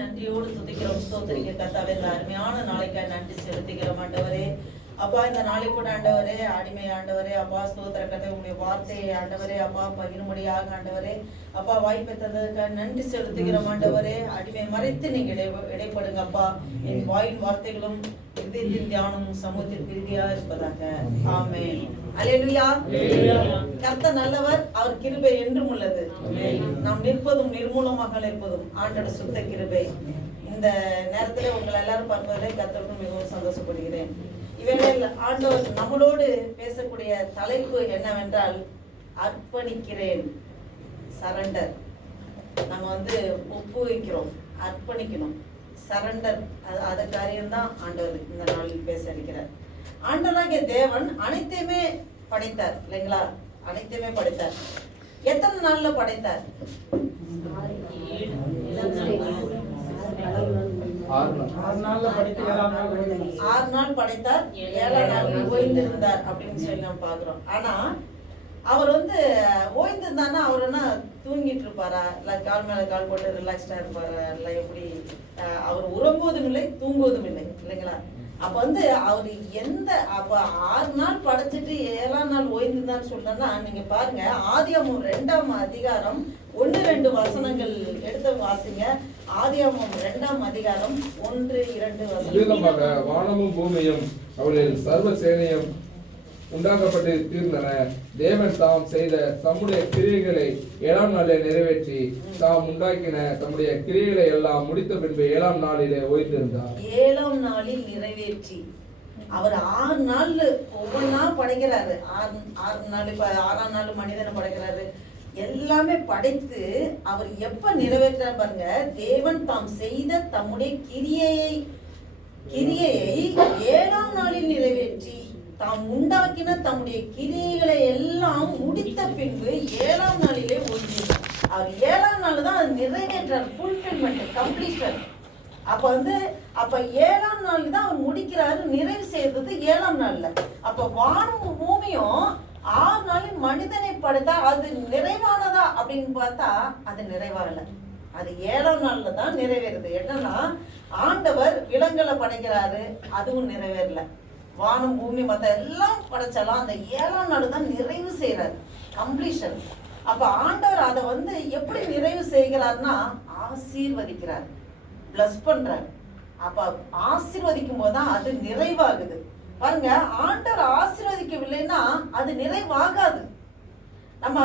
நன்றியோடு துதிக்கிறோம், ஸ்தோத்திரிக்க கர்த்தாவே. இந்த அருமையான நாளைக்காய் நன்றி செலுத்துகிறோம் ஆண்டவரே. அப்பா, இந்த நாளை கூட ஆண்டவரே, அடிமை ஆண்டவரே, அப்பா ஸ்தோத்திர கர்த்தாவே, உங்களுடைய வார்த்தையை ஆண்டவரே அப்பா பகிரும்படியாக ஆண்டவரே அப்பா வாய்ப்பை தந்ததுக்காக நன்றி செலுத்துகிறோம் ஆண்டவரே. அடிமை மறைத்து நீங்க இடைப்படுங்க அப்பா. என் வாயின் வார்த்தைகளும் இதயத்தின் தியானமும் சமூகத்தில் பிரீதியா இருப்பதாக. ஆமென். அல்லேலூயா. கர்த்தர் நல்லவர், அவர் கிருபை என்றும் உள்ளது. நாம் நிற்பதும் நிர்மூலமாக இருப்பதும் ஆண்டோட சுத்த கிருபை. இந்த நேரத்துல உங்களை எல்லாரும் பார்ப்பதிலே கர்த்தருக்கு மிகவும் சந்தோஷப்படுகிறேன். இவர்கள் ஆண்டவர் நம்மளோடு பேசக்கூடிய தலைப்பு என்னவென்றால் அர்ப்பணிக்கிறேன், சரண்டர். நம்ம ஒப்புவிக்கிறோம், அர்ப்பணிக்கணும், சரண்டர். அது காரியம்தான் ஆண்டவர் இந்த நாளில் பேச இருக்கிறார். ஆண்டவராகிய தேவன் அனைத்தையுமே படைத்தார் இல்லைங்களா? அனைத்தையுமே படைத்தார். எத்தனை நாள்ல படைத்தார்? 6 நாள் படைத்தார், 7ஆம் நாள் ஓய்ந்திருந்தார் அப்படின்னு சொல்லி நம்ம பாக்குறோம். ஆனா அவர் ஓய்ந்திருந்தாருன்னா அவர் என்ன தூங்கிட்டு இருப்பாரா, இல்ல கால் மேல கால் போட்டு ரிலாக்ஸ்டா இருப்பாரா, இல்ல எப்படி? அவர் உறங்குவதும் இல்லை, தூங்குவதும் இல்லை இல்லைங்களா? அப்ப அவரு அப்ப 6 நாள் படைச்சிட்டு 7ஆம் நாள் ஓய்ந்திருந்தான்னு சொல்றேன்னா நீங்க பாருங்க, ஆதியாகமம் 2ஆம் அதிகாரம் 1-2 வசனங்கள் எடுத்து வாசிங்க. ஆதியாகமம் 2ஆம் அதிகாரம் 1-2 வசனம். வானமும் பூமியும் அவளில் சர்வ சேனையும் உண்டாக்கப்பட்டு தீர்ந்தன. தேவன் தாம் செய்த தம்முடைய கிரியைகளை 7ஆம் நாளிலே நிறைவேற்றி தாம் உண்டாக்கின தம்முடைய கிரியைகளை எல்லாம் முடித்த பின்பு 7ஆம் நாளிலே ஓய்ந்திருந்தார். 7ஆம் நாளில் நிறைவேற்றி அவர் 6 நாள் ஒவ்வொன்னா படைக்கிறாரு. 6 நாள், இப்ப 6ஆம் நாள் மனிதனை படைக்கிறாரு. எல்லாமே படைத்து அவர் எப்ப நிறைவேற்றார் பாருங்க. தேவன் தாம் செய்த தம்முடைய கிரியையை 7ஆம் நாளில் நிறைவேற்றி தாம் உண்டாக்கின தம்முடைய கிரியைகளை எல்லாம் முடித்த பின்பு 7ஆம் நாளிலே ஓய்ந்தார். அவர் 7ஆம் நாள் தான் அது நிறைவேற்றார், ஃபுல்ஃபில்மெண்ட், கம்ப்ளீஷன். அப்ப 7ஆம் நாள் தான் அவர் முடிக்கிறாரு, நிறைவு செய்யறது 7ஆம் நாள்ல. அப்ப வானமும் பூமியும் 6 நாளில் மனிதனை படைத்தா அது நிறைவானதா அப்படின்னு பார்த்தா அது நிறைவாகல. அது 7ஆம் நாள்ல தான் நிறைவேறுது. என்னன்னா ஆண்டவர் விலங்குகளை படைக்கிறாரு, அதுவும் நிறைவேறல. வானம் பூமி மற்ற எல்லாம் படைச்சாலும் அந்த 7ஆம் நாள் தான் நிறைவு செய்யறாரு, கம்ப்ளீஷன். அப்ப ஆண்டவர் அதை எப்படி நிறைவு செய்கிறார்னா ஆசீர்வதிக்கிறார், பிளஸ் பண்றார். அப்ப ஆசீர்வதிக்கும் போதுதான் அது நிறைவாகுது. பாருங்க, ஆண்டவர் ஆசீர்வதிக்கவில்லைன்னா அது நிறைவாகாது. நம்ம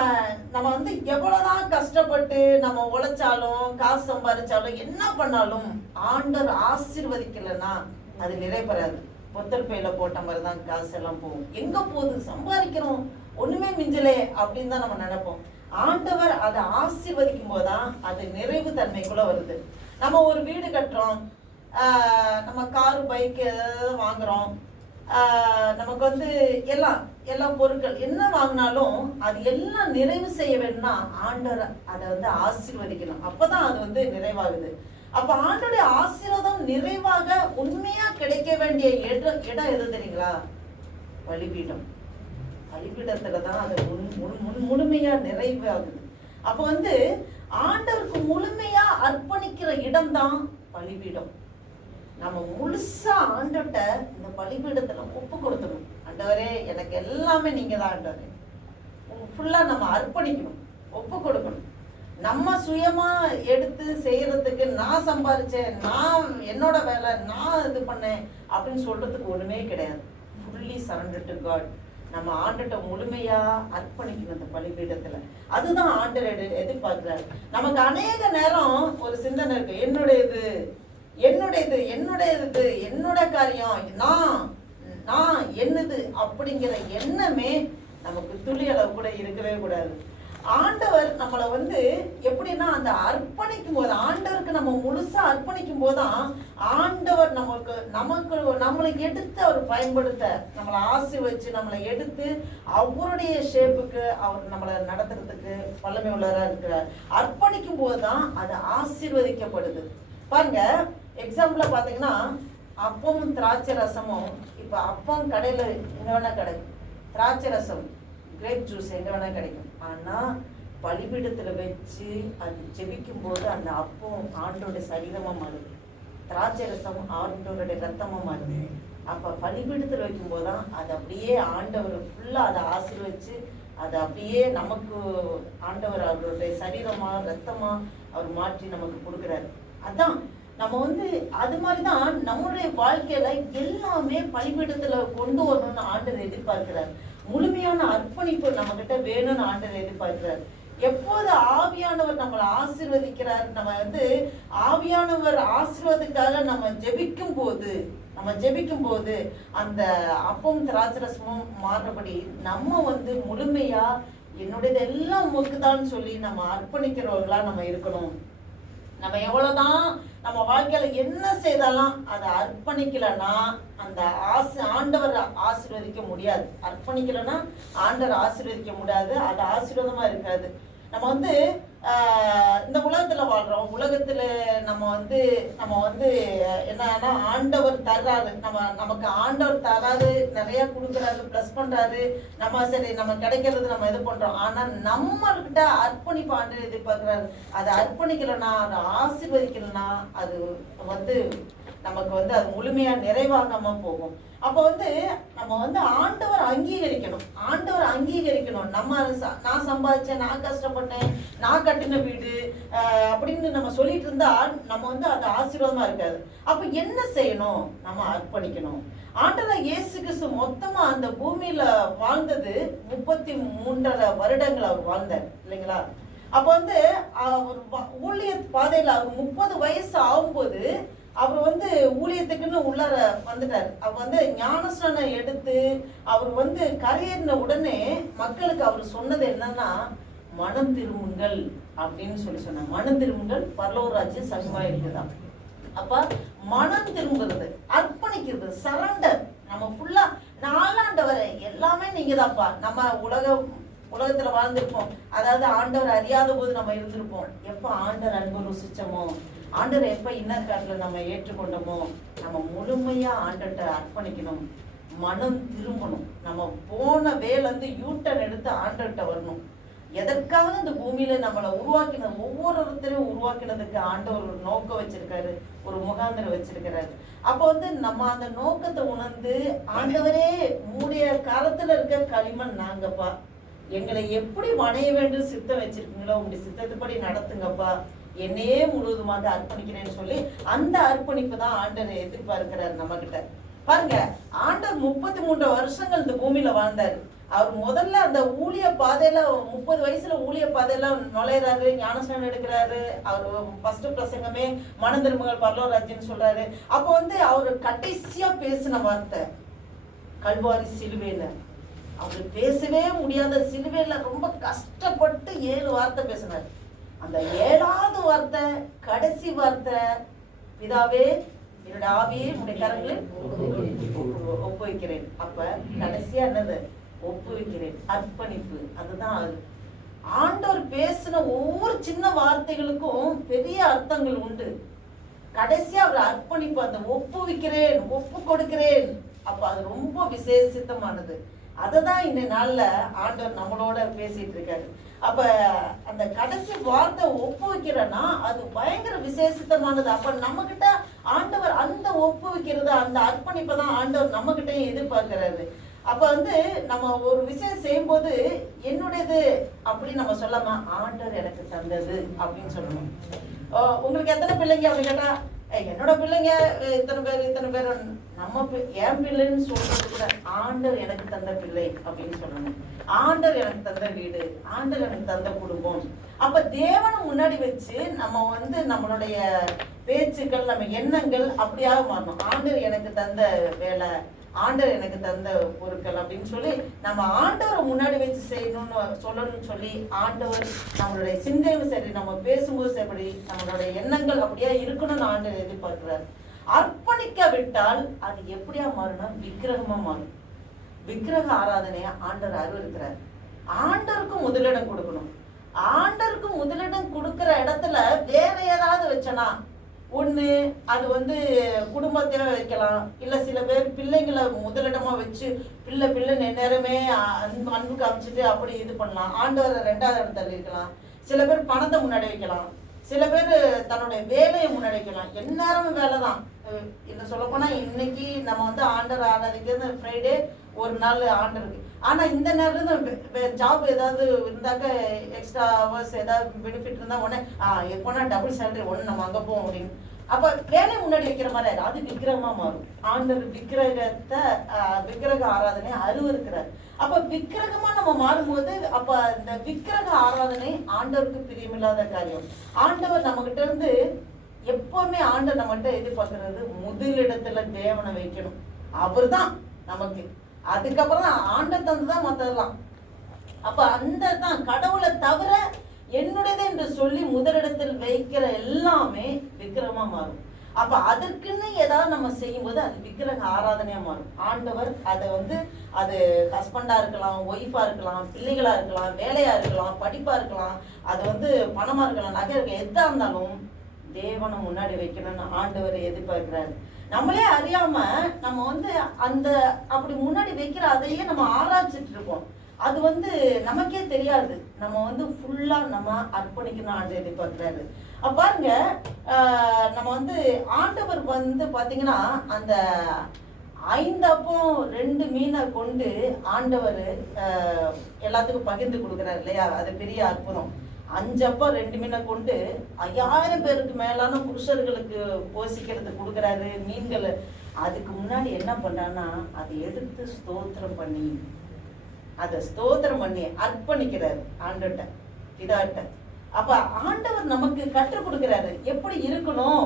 எவ்வளவுதான் கஷ்டப்பட்டு நம்ம உழைச்சாலும் காசு சம்பாதிச்சாலும் என்ன பண்ணாலும் ஆண்டவர் ஆசீர்வதிக்கலைன்னா அது நிறைவேறாது. பொத்தல் பையில போட்ட மாதிரி தான் காசு எல்லாம் போகும். எங்க போகுது? சம்பாதிக்கிறோம், ஒண்ணுமே மிஞ்சலே அப்படின்னு தான் நம்ம நினைப்போம். ஆண்டவர் அதை ஆசீர்வதிக்கும் போதுதான் அது நிறைவு தன்மைக்குள்ள வருது. நம்ம ஒரு வீடு கட்டுறோம், நம்ம காரு பைக் ஏதாவது வாங்குறோம், நமக்கு எல்லா பொருட்கள் என்ன வாங்கினாலும் அது எல்லாம் நிறைவு செய்ய வேணும்னா ஆண்டவர் அதை ஆசீர்வதிக்கணும். அப்பதான் அது நிறைவாகுது. அப்ப ஆண்டோடைய ஆசீர்வாதம் நிறைவாக உண்மையா கிடைக்க வேண்டிய இடம் எது தெரியுங்களா? பலிபீடம். பலிபீடத்துலதான் அது முழுமையா நிறைவாகுது. அப்ப ஆண்டவருக்கு முழுமையா அர்ப்பணிக்கிற இடம் தான் பலிபீடம். நம்ம முழுசா ஆண்டவர்கிட்ட இந்த பலிபீடத்துல ஒப்பு கொடுக்கணும். ஆண்டவரே, எனக்கு எல்லாமே நீங்க தான் ஆண்டவரே. ஃபுல்லா நம்ம அர்ப்பணிக்கணும், ஒப்பு கொடுக்கணும். நம்ம சுயமா எடுத்து செய்யறதுக்கு நான் சம்பாதிச்சேன், நான் என்னோட வேலை, நான் இது பண்ணேன் அப்படின்னு சொல்றதுக்கு ஒண்ணுமே கிடையாது. Fully surrender to God. நம்ம ஆண்டர்கிட்ட முழுமையா அர்ப்பணிக்கணும் இந்த பலிபீடத்துல. அதுதான் ஆண்டவர் எதிர்பார்க்கிறார். நமக்கு அநேக நேரம் ஒரு சிந்தனை இருக்கு, என்னுடையது, என்னோட காரியம், நான் என்னது அப்படிங்கிற எண்ணமே நமக்கு துளி அளவு கூட இருக்கவே கூடாது. ஆண்டவர் நம்மளை எப்படின்னா அந்த அர்ப்பணிக்கும் போது, ஆண்டவருக்கு நம்ம முழுசா அர்ப்பணிக்கும் போதுதான் ஆண்டவர் நம்மளை எடுத்து அவர் பயன்படுத்த, நம்மளை ஆசீர்வதிச்சு நம்மளை எடுத்து அவருடைய ஷேப்புக்கு அவர் நம்மளை நடத்துறதுக்கு வல்லமை உள்ளவரா இருக்கிறார். அர்ப்பணிக்கும் போதுதான் அது ஆசீர்வதிக்கப்படுது. பாருங்க, எக்ஸாம்பிளா பாத்தீங்கன்னா அப்பமும் திராட்சை ரசமும். இப்ப அப்பம் கடையில எங்க வேணா கிடைக்கும், திராட்சை ரசம், கிரேப் ஜூஸ் எங்க வேணா கிடைக்கும். ஆனா பலிபீடத்துல வச்சு அது ஜெபிக்கும் போது அந்த அப்பம் ஆண்டோட சரீரமா மாறுது, திராட்சை ரசம் ஆண்டவருடைய ரத்தமா மாறுது. அப்ப பலிபீடத்துல வைக்கும் போதுதான் அது அப்படியே ஆண்டவர் ஃபுல்லா அதை ஆசீர்வச்சு அதை அப்படியே நமக்கு ஆண்டவர் அவருடைய சரீரமா ரத்தமா அவர் மாற்றி நமக்கு கொடுக்குறாரு. அதான் நம்ம வந்து அது மாதிரிதான் நம்மளுடைய வாழ்க்கையில எல்லாமே பலிபீடத்துல கொண்டு வரணும்னு ஆண்டவர் எதிர்பார்க்கிறார். முழுமையான அர்ப்பணிப்பு நம்ம கிட்ட வேணும்னு ஆண்டவர் எதிர்பார்க்கிறார். எப்போது ஆவியானவர் நம்மளை ஆசீர்வதிக்கிறார், நம்ம வந்து ஆவியானவர் ஆசீர்வாதத்துக்காக நம்ம ஜெபிக்கும் போது அந்த அப்பம் திராட்சரசமும் மாறுபடி நம்ம வந்து முழுமையா என்னுடையது எல்லாம் உமக்குதான் சொல்லி நம்ம அர்ப்பணிக்கிறவர்களா நம்ம இருக்கணும். நம்ம எவ்வளவுதான் நம்ம வாழ்க்கையில என்ன செய்தாலும் அதை அர்ப்பணிக்கலன்னா அந்த ஆண்டவர் ஆசீர்வதிக்க முடியாது. அர்ப்பணிக்கலன்னா ஆண்டவர் ஆசீர்வதிக்க முடியாது, அது ஆசீர்வாதமா இருக்காது. நம்ம வந்து இந்த உலகத்துல வாழ்றோம். உலகத்துல நம்ம வந்து என்னன்னா ஆண்டவர் தர்றாரு, நமக்கு ஆண்டவர் தர்றாரு, நிறைய கொடுக்குறாரு, பிளஸ் பண்றாரு. நம்ம சரி நம்ம கிடைக்கிறது நம்ம இது பண்றோம். ஆனா நம்மகிட்ட அர்ப்பணிப்பு ஆண்டவர் எதிர்பார்க்கிறாரு. அதை அர்ப்பணிக்கலன்னா அதை ஆசீர்வதிக்கலன்னா அது வந்து நமக்கு வந்து அது முழுமையா நிறைவாகாம போகும். அப்ப வந்து நம்ம வந்து ஆண்டவர் அங்கீகரிக்கணும். நான் சம்பாதிச்சேன், நான் கஷ்டப்பட்டேன், நான் கட்டின வீடு அப்படின்னு நம்ம சொல்லிட்டு இருந்தா நம்ம வந்து அது ஆசீர்வாதமா இருக்காது. அப்ப என்ன செய்யணும்? நம்ம அர்ப்பணிக்கணும். ஆண்டவர் இயேசு கிறிஸ்து மொத்தமா அந்த பூமியில வாழ்ந்தது 33.5 வருடங்கள் அவர் வாழ்ந்தார் இல்லைங்களா? அப்ப வந்து அவர் ஊழிய பாதையில அவர் 30 வயசு ஆகும்போது அவர் வந்து ஊழியத்துக்குன்னு உள்ளார வந்துட்டார். அவர் வந்து ஞானஸ்நானம் எடுத்து அவர் வந்து கரையேறின உடனே மக்களுக்கு அவர் சொன்னது என்னன்னா, மனம் திரும்புங்கள் அப்படின்னு சொன்னாங்க. மனம் திரும்புங்கள், பரலோக ராஜ்யம் சமீபமா இருக்குதான். அப்ப மனம் திரும்புறது, அர்ப்பணிக்கிறது, சரண்டர். நம்ம ஃபுல்லா நாலாண்டவரை எல்லாமே நீங்க தான்ப்பா. நம்ம உலகத்துல வாழ்ந்திருப்போம், அதாவது ஆண்டவர் அறியாத போது நம்ம இருந்திருப்போம். எப்ப ஆண்டவர் அன்பு ருசிச்சோமோ, ஆண்டவர் எப்ப இன்னர் காட்டுல நம்ம ஏற்றுக்கொண்டோமோ, நம்ம முழுமையா ஆண்டர்கிட்ட அர்ப்பணிக்கணும், மனம் திரும்பணும். நம்ம போன வேலேருந்து யூட்டன் எடுத்து ஆண்டர்கிட்ட வரணும். எதற்காக இந்த பூமியில நம்மளை உருவாக்கினது, ஒவ்வொருத்தரையும் உருவாக்கினதுக்கு ஆண்டவர் ஒரு நோக்கம் வச்சிருக்காரு, ஒரு முகாந்திரம் வச்சிருக்கிறாரு. அப்போ வந்து நம்ம அந்த நோக்கத்தை உணர்ந்து, ஆண்டவரே மூடிய காலத்துல இருக்க களிமண் நாங்கப்பா, எங்களை எப்படி வணைய வேண்டும் சித்தம் வச்சிருக்கீங்களோ உங்களுடைய சித்தத்துப்படி நடத்துங்கப்பா, என்னையே முழுவதுமாக அர்ப்பணிக்கிறேன்னு சொல்லி அந்த அர்ப்பணிப்பு தான் ஆண்டவர் எதிர்பார்க்கிறார் நம்ம கிட்ட. பாருங்க, ஆண்டவர் 33 வருஷங்கள் இந்த பூமியில வாழ்ந்தாரு. அவர் முதல்ல அந்த ஊழிய பாதையில 30 வயசுல ஊழிய பாதையில நுழையிறாரு, ஞானஸ்நானம் எடுக்கிறாரு. அவர் ஃபர்ஸ்ட் பிரசங்கமே மனம் திரும்புங்கள் பரலோக ராஜ்யம்னு சொல்றாரு. அப்போ வந்து அவர் கடைசியா பேசின வார்த்தை கல்வாரி சிலுவையில. அவர் பேசவே முடியாத சிலுவையில ரொம்ப கஷ்டப்பட்டு 7 வார்த்தை பேசினார். அந்த 7வது வார்த்தை, கடைசி வார்த்தை, பிதாவே என்னோட ஆவியே உடைய கரங்களில் ஒப்புவிக்கிறேன். அப்ப கடைசியா என்னது? ஒப்புவிக்கிறேன், அர்ப்பணிப்பு. அதுதான் அது. ஆண்டவர் பேசின ஒவ்வொரு சின்ன வார்த்தைகளுக்கும் பெரிய அர்த்தங்கள் உண்டு. கடைசியா அவர் அர்ப்பணிப்பு, அந்த ஒப்புவிக்கிறேன், ஒப்பு கொடுக்கிறேன். அப்ப அது ரொம்ப விசேஷித்தமானது. அததான் இந்த நாள்ல ஆண்டவர் நம்மளோட பேசிட்டு இருக்காரு. அப்ப அந்த கடைசி வார்த்தை ஒப்புவிக்கிறன்னா அது பயங்கர விசேஷித்தமானது. அப்ப நம்ம கிட்ட ஆண்டவர் அந்த ஒப்புவிக்கிறது, அந்த அர்ப்பணிப்பை தான் ஆண்டவர் நம்ம கிட்டையும் எதிர்பார்க்கிறாரு. அப்ப வந்து நம்ம ஒரு விஷயம் செய்யும் போது என்னுடையது அப்படின்னு நம்ம சொல்லாம ஆண்டவர் எனக்கு தந்தது அப்படின்னு சொல்லணும். உங்களுக்கு எத்தனை பிள்ளைங்க அப்படின்னு கேட்டா, என்னோட பிள்ளைங்க இத்தனை பேர் நம்ம என் பிள்ளைன்னு சொல்றது கூட ஆண்டவர் எனக்கு தந்த பிள்ளை அப்படின்னு சொல்லணும். ஆண்டவர் எனக்கு தந்த வீடு, ஆண்டவர் எனக்கு தந்த குடும்பம். அப்ப தேவனை முன்னாடி வச்சு நம்ம வந்து நம்மளுடைய பேச்சுக்கள், நம்ம எண்ணங்கள் அப்படியாக மாறணும். ஆண்டவர் எனக்கு தந்த வேலை, ஆண்டவர் எனக்கு தந்த பொருட்கள் அப்படின்னு சொல்லி நம்ம ஆண்டவரை முன்னாடி வச்சு செய்யணும்னு சொல்லணும்னு சொல்லி ஆண்டவர் நம்மளுடைய சிந்தையும் சரி, நம்ம பேசும்போது சரி, நம்மளுடைய எண்ணங்கள் அப்படியா இருக்கணும்னு ஆண்டவர் எதிர்பார்க்கிறார். அர்ப்பணிக்க விட்டால் அது எப்படியா மாறும்னா விக்கிரகமா மாறும். விக்கிரக ஆராதனையா ஆண்டவர் அருவருக்கிறார். ஆண்டவருக்கு முதலிடம் கொடுக்கணும். ஆண்டவருக்கு முதலிடம் கொடுக்கிற இடத்துல வேற ஏதாவது வச்சனா, ஒண்ணு அது வந்து குடும்பத்தை வைக்கலாம், இல்ல சில பேர் பிள்ளைங்களை முதலிடமா வச்சு பிள்ளை நேரமே அன்பு காமிச்சிட்டு அப்படி இது பண்ணலாம், ஆண்டவரை 2வது இடத்துல இருக்கலாம். சில பேர் பணத்தை முன்னாடி வைக்கலாம், சில பேர் தன்னுடைய வேலையை முன்னாடி வைக்கலாம். எந்நேரமும் வேலை தான். இதை சொல்ல போனா இன்னைக்கு நம்ம வந்து ஆண்டவர் ஆராதிக்கிறது ஃப்ரைடே ஒரு நாள் ஆண்டருக்கு. ஆனா இந்த நேரத்துல ஜாப் ஏதாவது இருந்தாக்க எக்ஸ்ட்ரா ஹவர்ஸ் ஏதாவது பெனிஃபிட் இருந்தா உடனே எப்போனா டபுள் சேலரி ஒன்று நம்ம அங்கே போவோம் அப்படின்னு. அப்ப வேலையை முன்னாடி வைக்கிற மாதிரி அது விக்கிரகமா மாறும். ஆண்டவர் விக்கிரக ஆராதனை அருவருக்கிறார். அப்ப விக்கிரகமா நம்ம மாறும்போது அப்ப இந்த விக்கிரக ஆராதனை ஆண்டவருக்கு பிரியமில்லாத காரியம். ஆண்டவர் நம்ம கிட்ட இருந்து எப்பவுமே ஆண்டவர் நம்மகிட்ட எதிர்பார்க்கறது முதலிடத்துல தேவனை வைக்கணும். அவர் தான் நமக்கு, அதுக்கப்புறம் தான் ஆண்டவர் தந்துதான் மற்றதெல்லாம். அப்ப அந்த தான் கடவுளை தவிர என்னுடையது என்று சொல்லி முதலிடத்தில் வைக்கிற எல்லாமே விக்கிரகமா மாறும். அப்ப அதற்குன்னு ஏதாவது நம்ம செய்யும்போது அது விக்கிரக ஆராதனையா மாறும். ஆண்டவர் அதை வந்து அது ஹஸ்பண்டா இருக்கலாம், ஒய்ஃபா இருக்கலாம், பிள்ளைகளா இருக்கலாம், வேலையா இருக்கலாம், படிப்பா இருக்கலாம், அது வந்து பணமா இருக்கலாம், நகை இருக்கலாம், எதா இருந்தாலும் தேவனை முன்னாடி வைக்கணும்னு ஆண்டவரை எதிர்பார்க்கிறாரு. நம்மளே அறியாம நம்ம வந்து அந்த அப்படி முன்னாடி வைக்கிற அதையே நம்ம ஆராய்ச்சிட்டு இருப்போம். அது வந்து நமக்கே தெரியாது. நம்ம வந்து ஃபுல்லா நம்ம அர்ப்பணிக்கணும் ஆண்டு எதிர்பார்க்கிறாரு. பாருங்க, நம்ம வந்து ஆண்டவர் வந்து பாத்தீங்கன்னா அந்த 5 அப்பம் 2 மீனை கொண்டு ஆண்டவர் எல்லாத்துக்கும் பகிர்ந்து கொடுக்குறாரு இல்லையா? அது பெரிய அற்புதம். 5 அப்பம் 2 மீனை கொண்டு 5000 பேருக்கு மேலான புருஷர்களுக்கு போஷிக்கிறது கொடுக்குறாரு மீன்கள். அதுக்கு முன்னாடி என்ன பண்றான்னா அதை எடுத்து ஸ்தோத்திரம் பண்ணி அர்ப்பணிக்கிறாரு ஆண்டவர்கிட்ட, பிதாட்ட. அப்ப ஆண்டவர் நமக்கு கற்றுக் கொடுக்கிறாரு எப்படி இருக்கணும்.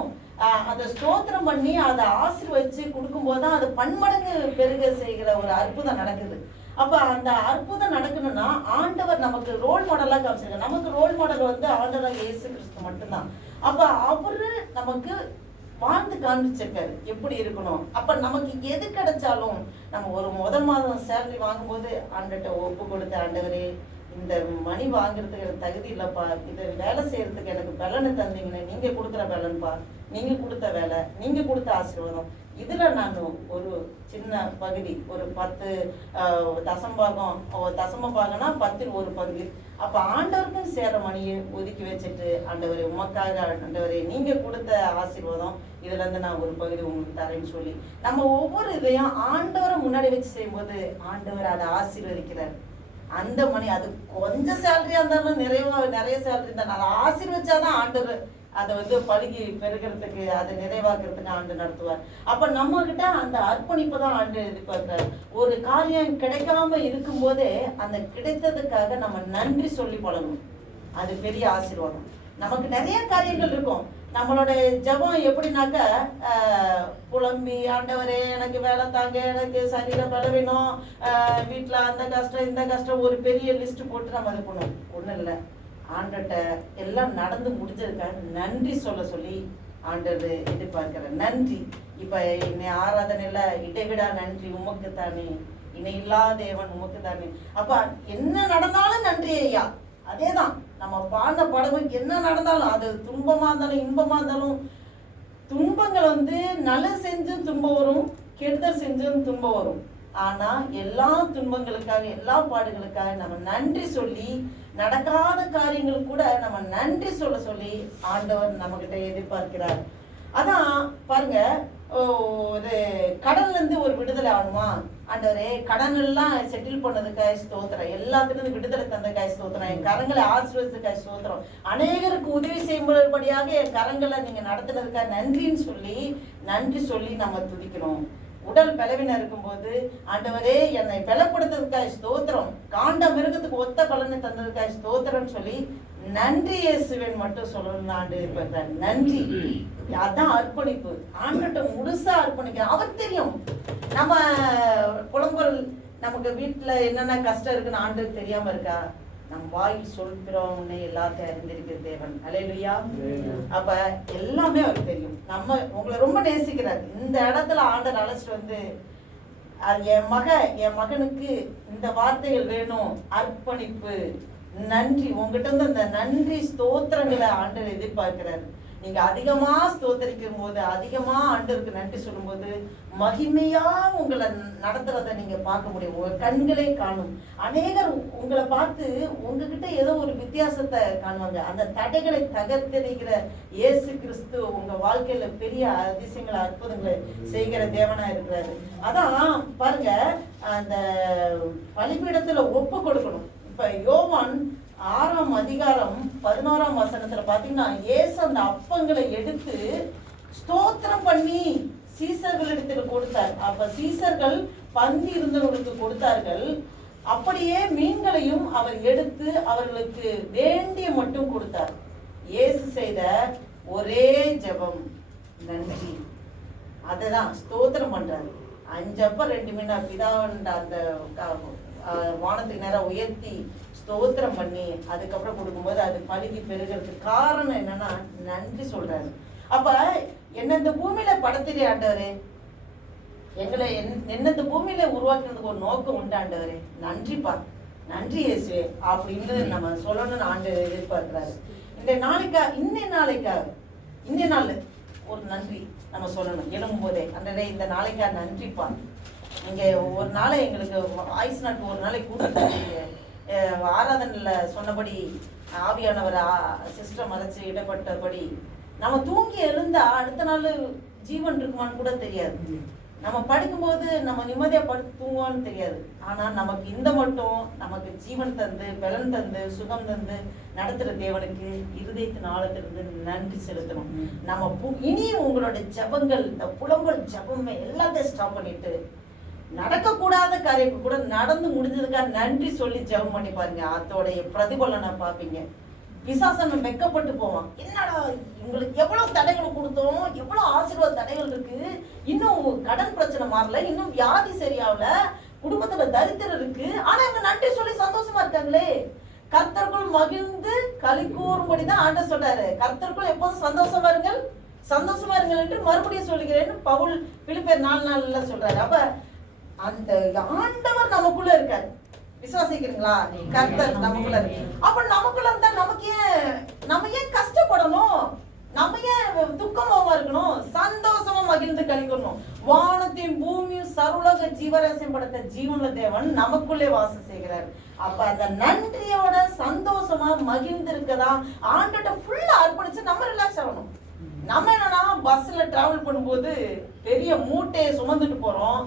அதை ஸ்தோத்திரம் பண்ணி அதை ஆசீர்வதிச்சு கொடுக்கும் போதுதான் அது பன்மடங்கு பெருக செய்கிற ஒரு அற்புதம் நடக்குது. அப்ப அந்த அற்புதம் நடக்கணும்னா ஆண்டவர் நமக்கு ரோல் மாடலா காமிச்சிருக்காரு. நமக்கு ரோல் மாடல் வந்து ஆண்டவர் இயேசு கிறிஸ்து மட்டும்தான். அப்ப அவரு நமக்கு வாழ்ந்து காண்பிச்சிருக்காரு எப்படி இருக்கணும். அப்ப நமக்கு எது கிடைச்சாலும் நம்ம ஒரு முதல் மாதம் சேலரி வாங்கும்போது ஆண்டவர்கிட்ட ஒப்பு கொடுத்த, ஆண்டவரே இந்த மணி வாங்குறதுக்கு எனக்கு தகுதி இல்லைப்பா, இதை வேலை செய்யறதுக்கு எனக்கு பலனை தந்தீங்கன்னு, நீங்க கொடுக்குற பலன்பா, நீங்க கொடுத்த வேலை, நீங்க கொடுத்த ஆசீர்வாதம், இதுல நான் ஒரு சின்ன பகுதி ஒரு 10 தசம பாகம்னா 10 ஒரு பகுதி. அப்ப ஆண்டவருக்கும் சேர மணியை ஒதுக்கி வச்சுட்டு, ஆண்டவரே உமக்காக, ஆண்டவரே நீங்க கொடுத்த ஆசீர்வாதம் இதுல இருந்து நான் ஒரு பகுதி உங்களுக்கு தரேன்னு சொல்லி நம்ம ஒவ்வொரு இதையும் ஆண்டவரை முன்னாடி வச்சு செய்யும்போது ஆண்டவர் அதை ஆசீர்வதிக்கிறார். அந்த மணி அது கொஞ்சம் சேலரியா இருந்தாலும் நிறைய சேலரி இருந்தாலும் அதை ஆசீர்வச்சாதான் ஆண்டவர் அதை வந்து பழுகி பெருகிறதுக்கு, அதை நிறைவாக்குறதுக்கு ஆண்டு நடத்துவார். அப்ப நம்ம கிட்ட அந்த அர்ப்பணிப்பு தான் ஆண்டு எதிர்பார்க்கிறார். ஒரு காரியம் கிடைக்காம இருக்கும் போதே அந்த கிடைத்ததுக்காக நம்ம நன்றி சொல்லி பழகணும். அது பெரிய ஆசீர்வாதம். நமக்கு நிறைய காரியங்கள் இருக்கும். நம்மளோட ஜபம் எப்படின்னாக்க புலம்பி, ஆண்டவரே எனக்கு வேலை தாங்க, எனக்கு சரீர பலவீனம், வீட்டுல அந்த கஷ்டம் இந்த கஷ்டம், ஒரு பெரிய லிஸ்ட் போட்டு நம்ம இது பண்ணுவோம். ஒண்ணும் இல்லை, ஆண்டவர்கிட்ட எல்லாம் நடந்து முடிஞ்சதுக்காக நன்றி சொல்லி ஆண்டவர் எதிர்பார்க்கிற நன்றி. இப்ப இன்னை ஆராதனையில இடைவிடா நன்றி உமக்கு தானே, இணையில்லா தேவன் உமக்கு தானே. அப்ப என்ன நடந்தாலும் நன்றி ஐயா. அதேதான் நம்ம பாடின பாடலுக்கு என்ன நடந்தாலும், அது துன்பமா இருந்தாலும் இன்பமா இருந்தாலும், துன்பங்கள் வந்து நல்லது செஞ்சும் துன்பம் வரும், கெடுதல் செஞ்சும் துன்பம் வரும். ஆனா எல்லா துன்பங்களுக்காக, எல்லா பாடுகளுக்காக நம்ம நன்றி சொல்லி, நடக்காத காரியங்கள் கூட நம்ம நன்றி சொல்லி ஆண்டவர் நம்ம கிட்ட எதிர்பார்க்கிறார். அதான் பாருங்க, ஒரு கடன்ல இருந்து ஒரு விடுதலை ஆகணுமா, ஆண்டவரே கடன் எல்லாம் செட்டில் பண்ணதுக்காக ஸ்தோத்திரம், எல்லாத்துக்கும் விடுதலை தந்ததுக்காக ஸ்தோத்திரம், என் கரங்களை ஆசீர்வதிச்சதுக்காக ஸ்தோத்திரம், அநேகருக்கு உதவி செய்யும்படியாக என் கரங்களை நீங்க நடத்துனதுக்காக நன்றி சொல்லி நம்ம துதிக்கணும். உடல் பலவீனம் இருக்கும்போது ஆண்டவரே என்னை பலப்படுத்துறதுக்காக ஸ்தோத்திரம், காண்ட மிருகத்துக்கு ஒத்த பலனை தந்ததுக்காக ஸ்தோத்திரம் சொல்லி நன்றி இயேசுவேன் மட்டும் சொல்லணும்னு ஆண்டு இருப்பார். நன்றி, அதான் அர்ப்பணிப்பு. ஆண்டுகிட்ட முழுசா அர்ப்பணிக்க. அவர் தெரியும் நம்ம புலம்பல், நமக்கு வீட்டுல என்னென்ன கஷ்டம் இருக்குன்னு ஆண்டுக்கு தெரியாம இருக்கா? நம் வாயில் சொல்கிறோம்னு எல்லாத்தையும் அறிந்திருக்கிற தேவன். அல்லேலூயா. அப்ப எல்லாமே அவருக்கு தெரியும். நம்ம உங்களை ரொம்ப நேசிக்கிறார். இந்த இடத்துல ஆண்டவர் அழைச்சிட்டு வந்து, என் மகனுக்கு இந்த வார்த்தைகள் வேணும், அர்ப்பணிப்பு, நன்றி, உங்ககிட்ட இருந்து இந்த நன்றி ஸ்தோத்திரங்களை ஆண்டவர் எதிர்பார்க்கிறாரு. நீங்க அதிகமா ஸ்தோத்தரிக்கும் போது, அதிகமா ஆண்டவருக்கு நன்றி சொல்லும்போது, மகிமையா உங்களை நடத்துறத நீங்க பார்க்க முடியும். உங்க கண்களே காணும். அநேகர் உங்களை பார்த்து உங்ககிட்ட ஏதோ ஒரு வித்தியாசத்தை காணுவாங்க. அந்த தடைகளை தகர்த்தெறிகிற இயேசு கிறிஸ்து உங்க வாழ்க்கையில பெரிய அதிசயங்களை, அற்புதங்களை செய்கிற தேவனா இருக்கிறாரு. அதான் பாருங்க, அந்த பலிபீடத்துல ஒப்பு கொடுக்கணும். இப்ப யோவான் 6ஆம் அதிகாரம் 11ஆம் வசனத்துல பாத்தீங்கன்னா, இயேசு அந்த அப்பங்களை எடுத்து ஸ்தோத்திரம் பண்ணி சீசர்களிடத்துல கொடுத்தார். அப்ப சீசர்கள் பந்தி இருந்தவர்களுக்கு கொடுத்தார்கள். அப்படியே மீன்களையும் அவர் எடுத்து அவர்களுக்கு வேண்டிய மட்டும் கொடுத்தார். இயேசு செய்த ஒரே ஜெபம் நன்றி. அததான் ஸ்தோத்திரம் பண்றாரு. 5 அப்பம் 2 மீன் பிதாவன்ற அந்த வானத்துக்கு நேரம் உயர்த்தி ஸ்தோத்திரம் பண்ணி அதுக்கப்புறம் கொடுக்கும்போது அது பழுகி பெருகிறதுக்கு காரணம் என்னன்னா நன்றி சொல்றாரு. அப்ப என்ன இந்த பூமியில படத்திலே ஆண்டவரே, எங்களை என்ன இந்த பூமியில உருவாக்குறதுக்கு ஒரு நோக்கம் உண்டு ஆண்டவரே, நன்றிப்பா, நன்றி இயேசுவே அப்படின்னு நம்ம சொல்லணும்னு ஆண்டவர் எதிர்பார்க்கிறாரு. இன்னைய நாள் ஒரு நன்றி நம்ம சொல்லணும். எழும் போதே அன்றே இந்த நாளைக்கா நன்றிப்பா, நீங்க ஒரு நாளை எங்களுக்கு ஆயுசு நாட்டு ஒரு நாளைக்கு கூப்பிட்டு ஆராதனையில் சொன்னபடி ஆவியானவர் சிஸ்டம் மறைச்சு இடப்பட்டபடி நம்ம தூங்கி எழுந்தா அடுத்த நாள் ஜீவன் இருக்குமான்னு கூட தெரியாது. நம்ம படிக்கும்போது நம்ம நிம்மதியாக படுத்து தூங்குவோன்னு தெரியாது. ஆனால் நமக்கு இந்த மட்டும் நமக்கு ஜீவன் தந்து பலன் தந்து சுகம் தந்து நடத்துகிற தேவனுக்கு இருதயத்தின் ஆழத்திலிருந்து நன்றி செலுத்தணும். நம்ம இனி உங்களோட ஜபங்கள், இந்த புலம்பல் ஜபமே எல்லாத்தையும் ஸ்டாப் பண்ணிட்டு நடக்கக்கூடாத காரியம் கூட நடந்து முடிஞ்சதுக்காக நன்றி சொல்லி ஜெபம் பண்ணி பாருங்க. அதோடைய பிரதிபலனை பார்ப்பீங்க. பிசாசன் வெக்கப்பட்டு போவான். என்னடா உங்களுக்கு எவ்வளவு தடைகள் கொடுத்தோம், எவ்வளவு ஆசீர்வாத தடைகள் இருக்கு, இன்னும் கடன் பிரச்சனை மாறல, இன்னும் வியாதி சரியாகல, குடும்பத்துல தரித்திரம் இருக்கு, ஆனா இவங்க நன்றி சொல்லி சந்தோஷமா இருக்காங்களே. கர்த்தருக்குள் மகிழ்ந்து களி கூறும்படிதான் ஆண்டவர் சொல்றாரு. கர்த்தருக்குள் எப்போதும் சந்தோஷமா இருங்கள் என்று மறுபடியும் சொல்லுகிறேன்னு பவுல் பிலிப்பியர் 4:4 சொல்றாரு. அப்ப அந்த ஆண்டவர் நமக்குள்ள இருக்காரு. விசுவாசிக்கிறீங்களா? கர்த்தர் நமக்குள்ள இருக்கு. அப்ப நமக்குள்ள இருந்தா நம்ம ஏன் கஷ்டப்படணும்? நம்ம ஏன் துக்கமா இருக்கணும்? சந்தோஷமா மகிழ்ந்து கழிக்கணும். வானத்தையும் பூமியும் சர்வலோக ஜீவராசியம் படைத்த ஜீவனுள்ள தேவன் நமக்குள்ளே வாசம் செய்கிறார். அப்ப அந்த நன்றியோட சந்தோஷமா மகிழ்ந்து இருக்கதா ஆண்டோட ஃபுல்லா அர்ப்பணிச்சு நம்ம ரிலாக்ஸ் ஆகணும். நம்ம என்னன்னா பஸ்ல டிராவல் பண்ணும்போது பெரிய மூட்டையை சுமந்துட்டு போறோம்.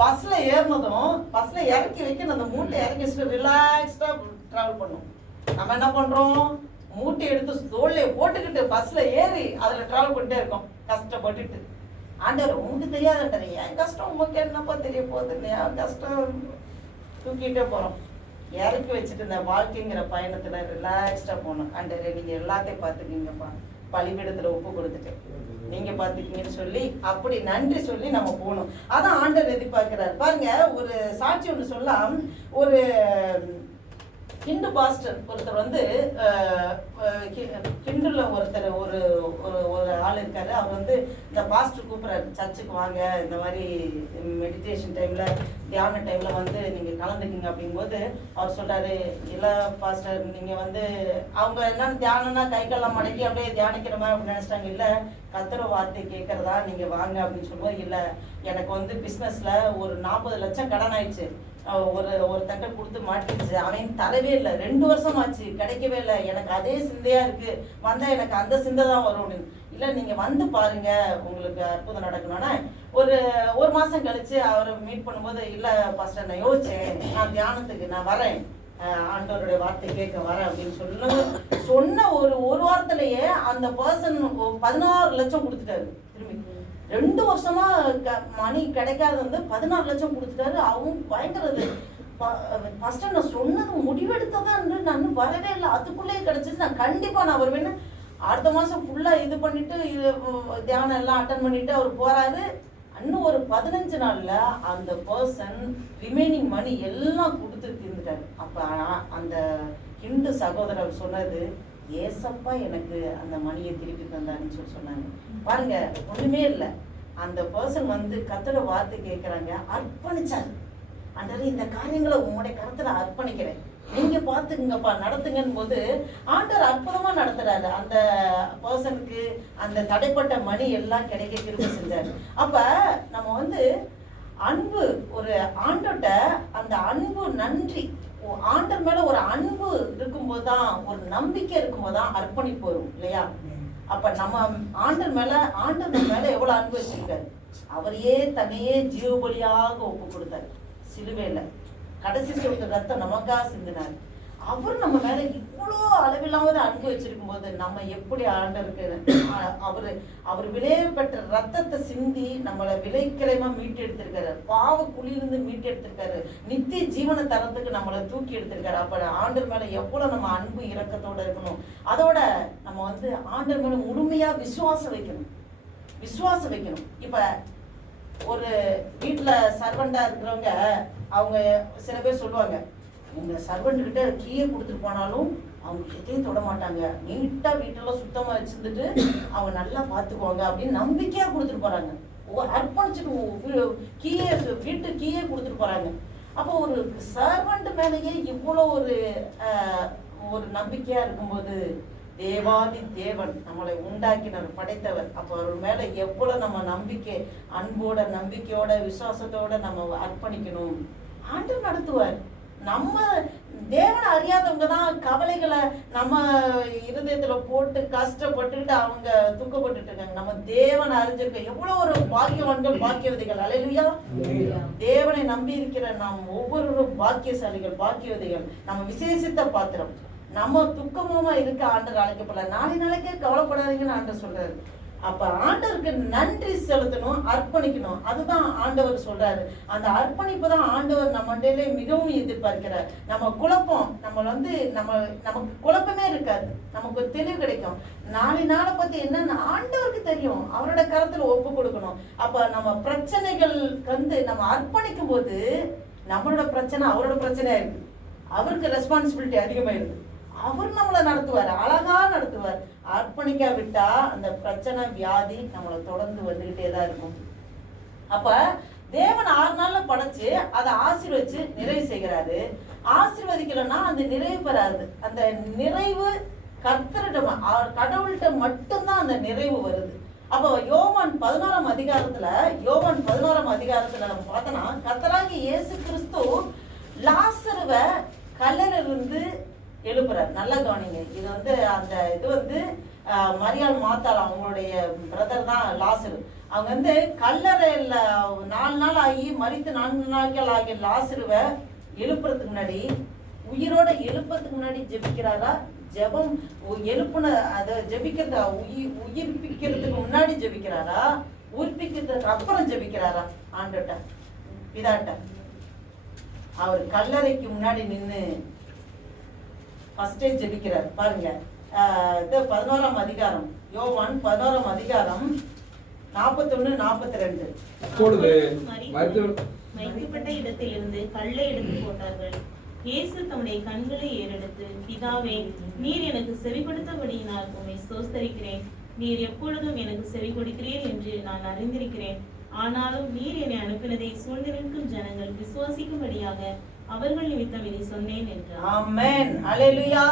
பஸ்ல ஏறினதும் பஸ்ல இறக்கி வைக்கணும், அந்த மூட்டை இறக்கி வச்சுட்டு ரிலாக்ஸ்டா டிராவல் பண்ணும். நம்ம என்ன பண்றோம், மூட்டை எடுத்து தோல்ல போட்டுக்கிட்டு பஸ்ல ஏறி அதுல டிராவல் பண்ணிட்டே இருக்கோம் கஷ்டப்பட்டுட்டு. ஆண்டவர் உங்களுக்கு தெரியாதுன்றாரு, என் கஷ்டம் உங்களுக்கு என்னப்பா தெரிய போகுது இல்லையா, கஷ்டம் தூக்கிட்டே போறோம். இறக்கி வச்சுட்டு இந்த வாழ்க்கைங்கிற பயணத்துல ரிலாக்ஸ்டா போகணும். ஆண்டவரே நீங்க எல்லாத்தையும் பார்த்துக்கீங்கப்பா, பலிபீடத்துல ஒப்பு கொடுத்துட்டு நீங்க பாத்துக்கீங்கன்னு சொல்லி அப்படி நன்றி சொல்லி நம்ம போகணும். அதான் ஆண்டவர் எதிர்பார்க்கிறார். பாருங்க, ஒரு சாட்சி ஒன்று சொல்லலாம். ஒரு ஹிந்து பாஸ்டர் ஒருத்தர் ஹிந்துல ஒருத்தர் ஒரு ஆள் இருக்காரு. அவர் இந்த பாஸ்டர் கூப்பிட்றாரு, சர்ச்சுக்கு வாங்க, இந்த மாதிரி மெடிடேஷன் டைம்ல தியான டைம்ல நீங்க கலந்துக்குங்க அப்படிங்கும்போது அவர் சொல்றாரு, இல்ல பாஸ்டர் நீங்க அவங்க என்னன்னு தியானம்னா கை கால்லாம் மடக்கி அப்படியே தியானிக்கிற மாதிரி அப்படின்னு நினைச்சிட்டாங்க. இல்ல கர்த்தர் வார்த்தை கேட்கறதா, நீங்க வாங்க அப்படின்னு சொல்லும்போது, இல்ல எனக்கு பிசினஸ்ல ஒரு 40 லட்சம் கடன் ஆயிடுச்சு, ஒரு தட்டை கொடுத்து மாட்டிச்சு, அவன் தரவே இல்லை, 2 வருஷம் ஆச்சு, கிடைக்கவே இல்லை, எனக்கு அதே சிந்தையா இருக்கு, வந்தா எனக்கு அந்த சிந்தை தான் வரும். இல்லை நீங்க பாருங்க உங்களுக்கு அற்புதம் நடக்கணும்னா ஒரு மாசம் கழிச்சு அவரை மீட் பண்ணும்போது, இல்ல பாஸ்டர் நான் யோசிச்சேன், நான் தியானத்துக்கு நான் வரேன், ஆண்டவருடைய வார்த்தை கேட்க வரேன் அப்படின்னு சொன்ன ஒரு வாரத்திலேயே அந்த பர்சன் 16 லட்சம் கொடுத்துட்டாரு. திரும்பி 2 வருஷமா மணி கிடைக்காது 16 லட்சம் கொடுத்துட்டாரு. அவங்க பயங்கரது. ஃபர்ஸ்ட் நான் சொன்னது முடிவெடுத்ததான் நான் வரவே இல்லை, அதுக்குள்ளேயே கிடைச்சிச்சு, நான் கண்டிப்பா நான் வருவேன்னு அடுத்த மாசம் ஃபுல்லா இது பண்ணிட்டு தியானம் எல்லாம் அட்டன் பண்ணிட்டு அவர் போறாரு. இன்னும் ஒரு 15 நாள்ல அந்த பர்சன் ரிமைனிங் மணி எல்லாம் கொடுத்து தீர்ந்துட்டாரு. அப்ப அந்த ஹிந்து சகோதரர் சொன்னது, ஏசப்பா எனக்கு அந்த மணியை திருப்பி தந்தாருன்னு சொன்னாங்க. பாருங்க, ஒண்ணுமே இல்லை, அந்த பர்சன் கர்த்தரோட வார்த்தை கேட்கறாங்க, அர்ப்பணிச்சாரு. ஆண்டவரே இந்த காரியங்களை உங்களுடைய கருத்துல அர்ப்பணிக்கிறேன், நீங்க பாத்துக்குங்கப்பா நடத்துங்கன்னு போது ஆண்டவர் அற்புதமா நடத்துறாரு. அந்த பர்சனுக்கு அந்த தடைப்பட்ட மணி எல்லாம் கிடைக்க கிருபை செஞ்சாரு. அப்ப நம்ம அன்பு, ஒரு ஆண்டோட்ட அந்த அன்பு, நன்றி, ஆண்டர் மேல ஒரு அன்பு இருக்கும்போது தான், ஒரு நம்பிக்கை இருக்கும்போது தான் அர்ப்பணிப்பு வரும் இல்லையா? அப்ப நம்ம ஆண்டர் மேல எவ்வளவு அன்பு வச்சிருக்காரு. அவரையே தன்னையே ஜீவபலியாக ஒப்பு கொடுத்தாரு. சிலுவையில கடைசி சொட்டு ரத்தம் நமக்காக சிந்தினார். அவர் நம்ம மேல இவ்வளோ அளவில்லாத அன்பு வச்சிருக்கும் போது நம்ம எப்படி ஆண்டருக்கு அவர் விலை பெற்ற ரத்தத்தை சிந்தி நம்மளை விலைக்கிரயமா மீட்டு எடுத்திருக்காரு. பாவ குழியிலிருந்து மீட்டு எடுத்திருக்காரு. நித்திய ஜீவன தரத்துக்கு நம்மளை தூக்கி எடுத்திருக்காரு. அப்ப ஆண்டர் மேல எவ்வளவு நம்ம அன்பு இரக்கத்தோட இருக்கணும். அதோட நம்ம ஆண்டர் மேல முழுமையா விசுவாசம் வைக்கணும். இப்ப ஒரு வீட்டுல சர்வெண்டா இருக்கிறவங்க, அவங்க சில பேர் சொல்லுவாங்க, உங்க சர்வெண்ட் கிட்ட கீயை கொடுத்துட்டு போனாலும் அவங்க எதையும் தொட மாட்டாங்க, நீட்டா வீட்டெல்லாம் சுத்தமா வச்சிருந்துட்டு அவங்க நல்லா பாத்துக்குவாங்க அப்படின்னு நம்பிக்கையா கொடுத்துட்டு போறாங்க. அர்ப்பணிச்சுட்டு வீட்டு கீயை கொடுத்துட்டு போறாங்க. அப்போ ஒரு சர்வெண்ட் மேலேயே இவ்வளோ ஒரு நம்பிக்கையா இருக்கும்போது, தேவாதி தேவன் நம்மளை உண்டாக்கினவர், படைத்தவர், அப்போ அவர் மேல எவ்வளவு நம்ம நம்பிக்கை, அன்போட, நம்பிக்கையோட, விசுவாசத்தோட நம்ம அர்ப்பணிக்கணும். ஆண்டவர் நடத்துவார். நம்ம தேவனை அறியாதவங்க தான் கவலைகளை நம்ம இருதயத்துல போட்டு கஷ்டப்பட்டுட்டு அவங்க துக்கப்பட்டு இருக்காங்க. நம்ம தேவனை அறிஞ்சிருக்க எவ்வளவு ஒரு பாக்கியவான்கள், பாக்கியவதிகள். அல்லேலூயா. தேவனை நம்பி இருக்கிற நாம் ஒவ்வொருவரும் பாக்கியசாலிகள், பாக்கியவதிகள். நம்ம விசேஷித்த பாத்திரம். நம்ம துக்கமா இருக்க ஆண்டவர் அழைக்கப்படல. நாளைக்கே கவலைப்படாதீங்கன்னு ஆண்டவர் சொல்றாரு. அப்ப ஆண்டவருக்கு நன்றி செலுத்தணும், அர்ப்பணிக்கணும். அதுதான் ஆண்டவர் சொல்றாரு. அந்த அர்ப்பணிப்பு தான் ஆண்டவர் நம்ம மிகவும் எதிர்பார்க்கிறார். நம்ம குழப்பம், நமக்கு குழப்பமே இருக்காது. நமக்கு ஒரு தெளிவு கிடைக்கும். நாளை பத்தி என்னன்னு ஆண்டவருக்கு தெரியும். அவரோட கரத்துல ஒப்பு கொடுக்கணும். அப்ப நம்ம பிரச்சனைகள் நம்ம அர்ப்பணிக்கும் போது நம்மளோட பிரச்சனை அவரோட பிரச்சனையா இருக்கு. அவருக்கு ரெஸ்பான்சிபிலிட்டி அதிகமாயிருக்கு. அவர் நம்மளை நடத்துவார், அழகா நடத்துவார். அர்ப்பணிக்கா விட்டா அந்த பிரச்சனை, வியாதி நம்மளை தொடர்ந்து வந்துகிட்டே தான் இருக்கும். அப்ப தேவன் 6 நாள்ல படைச்சு அதை ஆசீர்வதிச்சு நிறைவு செய்கிறாரு. ஆசீர்வதிக்கலன்னா அந்த நிறைவு பெறாது. அந்த நிறைவு கர்த்தரிடம், கடவுள்கிட்ட மட்டும்தான் அந்த நிறைவு வருது. அப்போ யோவான் 11ஆம் அதிகாரத்துல நம்ம பார்த்தோம்னா, கர்த்தராகிய இயேசு கிறிஸ்து லாசருவை கல்லறையிலிருந்து எழுப்புறார். நல்லா கவனிங்க. இது மரியாள் மாத்தாள், அவங்களுடைய பிரதர் தான் லாசரு. அவங்க கல்லறையில 4 நாள் ஆகி, மரித்து 4 நாட்கள் ஆகிய லாசருவை எழுப்புறதுக்கு முன்னாடி, உயிரோட எழுப்புறதுக்கு முன்னாடி ஜெபிக்கிறாரா? ஜெபம் எழுப்புன அதை ஜெபிக்கிறதா, உயிர்ப்பிக்கிறதுக்கு முன்னாடி ஜெபிக்கிறாரா? உயிர்ப்பிக்கிறதுக்கு அப்புறம் ஜெபிக்கிறாரா? ஆண்டட்ட பிதாட்ட. அவர் கல்லறைக்கு முன்னாடி நின்று ஃபர்ஸ்டே ஜெபிக்கிறார். பாருங்க, 11ஆம் அதிகாரம், யோவான் 11ஆம் அதிகாரம் 41-42. அப்பொழுது வைக்கப்பட்ட இடத்திலிருந்து கல்லை எடுத்து போட்டார்கள். இயேசு தம்முடைய கண்களை ஏறெடுத்து, பிதாவே, நீர் எனக்கு செவி கொடுத்தபடியினால் உம்மை ஸ்தோத்திரிக்கிறேன். நீர் எப்பொழுதும் எனக்கு செவி கொடுக்கிறீர் என்று நான் அறிந்திருக்கிறேன். ஆனாலும் நீர் என்னை அனுப்பினதை சூழ்ந்திருக்கும் ஜனங்கள் விசுவாசிக்கும்படியாக அவர்கள் நிமித்தம் இதை சொன்னேன் என்றார். ஆமென். அல்லேலூயா.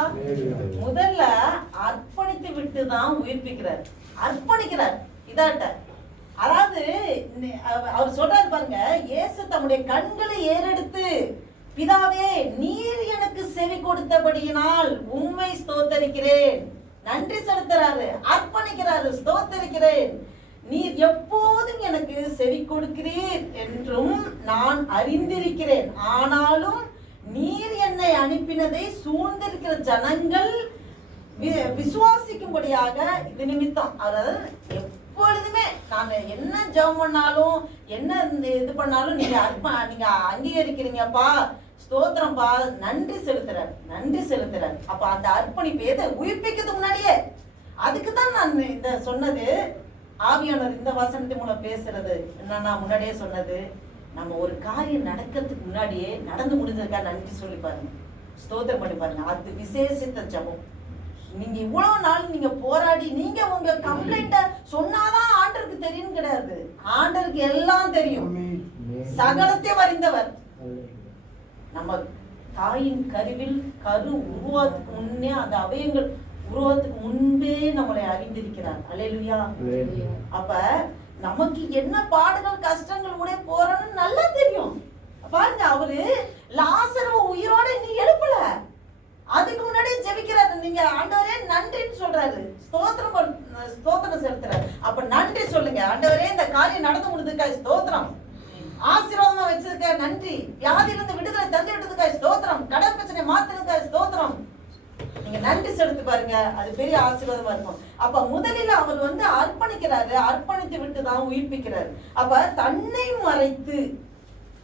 முதல்ல அர்ப்பணித்து விட்டு தான் உயிர்ப்பிக்கிறார், அர்ப்பணிக்கிறார் இதாட்ட. அதாவது அவர் சொல்றாரு பாருங்க, இயேசு தம்முடைய கண்களை ஏறெடுத்து, பிதாவே, நீர் எனக்கு செவி கொடுத்தபடியினால் உம்மை ஸ்தோத்தரிக்கிறேன். நன்றி செலுத்துறாரு, அர்ப்பணிக்கிறாரு, ஸ்தோத்தரிக்கிறேன். நீர் எப்போதும் எனக்கு செவி கொடுக்கிறீர் என்றும் நான் அறிந்திருக்கிறேன். ஆனாலும் நீர் என்னை அனுப்பினதை சூழ்ந்திருக்கிற ஜனங்கள் விசுவாசிக்கும்படியாக இது நிமித்தம். அதாவது எப்பொழுதுமே நான் என்ன ஜெபம் பண்ணாலும், என்ன இது பண்ணாலும் நீங்க அங்கீகரிக்கிறீங்கப்பா, ஸ்தோத்திரம்பா, நன்றி செலுத்துறார். அப்ப அந்த அர்ப்பணிப்பு எது? உயிர்ப்பிக்கிறதுக்கு முன்னாடியே. அதுக்குதான் நான் சொன்னது. ஆவியானவர் இந்த வசனத்தின் மூலம் பேசுறது என்னன்னா, முன்னாடியே சொன்னது, நம்ம ஒரு காரியம் நடக்கிறதுக்கு முன்னாடியே நடந்து முடிஞ்சதுக்கா நன்றி சொல்லி பாருங்க, ஸ்தோத்திரம் பண்ணி பாருங்க. அது விசேஷித்த ஜெபம். நீங்க இவ்வளவு நாள் நீங்க போராடி நீங்க உங்க கம்ப்ளைண்ட சொன்னாதான் ஆண்டருக்கு தெரியும் கிடையாது. ஆண்டருக்கு எல்லாம் தெரியும், சகலத்தையும் அறிந்தவர். நம்ம தாயின் கருவில் கரு உருவாத்துக்கு முன்னே அந்த அவயங்கள் உருவாத்துக்கு முன்பே நம்மளை அறிந்திருக்கிறார். அல்லேலூயா. அப்ப நமக்கு என்ன பாடுகள் கஷ்டங்கள் கூட போறோம்னு நல்லா தெரியும். பாருங்க, அவரு லாசரு உயிரோட இன்னும் எழுப்பல, அதுக்கு முன்னாடி ஜெபிக்கிறாரு. நீங்க ஆண்டவரே நன்றின்னு சொல்றாரு, ஸ்தோத்திரம் செலுத்துறாரு. அப்ப நன்றி சொல்லுங்க. ஆண்டவரே இந்த காரியம் நடந்து முடிஞ்சதுக்காக ஸ்தோத்திரம், ஆசீர்வாதமா வச்சதுக்காக நன்றி, வியாதியிலிருந்து விடுதலை தந்து விட்டதுக்காக ஸ்தோத்திரம், கடன் பிரச்சனை மாத்தினதுக்காக ஸ்தோத்திரம். நீங்க நன்றி செலுத்து பாருங்க, அது பெரிய ஆசீர்வாதமா இருக்கும். அப்ப முதலில் அவர் அர்ப்பணிக்கிறாரு, அர்ப்பணித்து விட்டு தான் உயிர்ப்பிக்கிறாரு. அப்ப தன்னை மறைத்து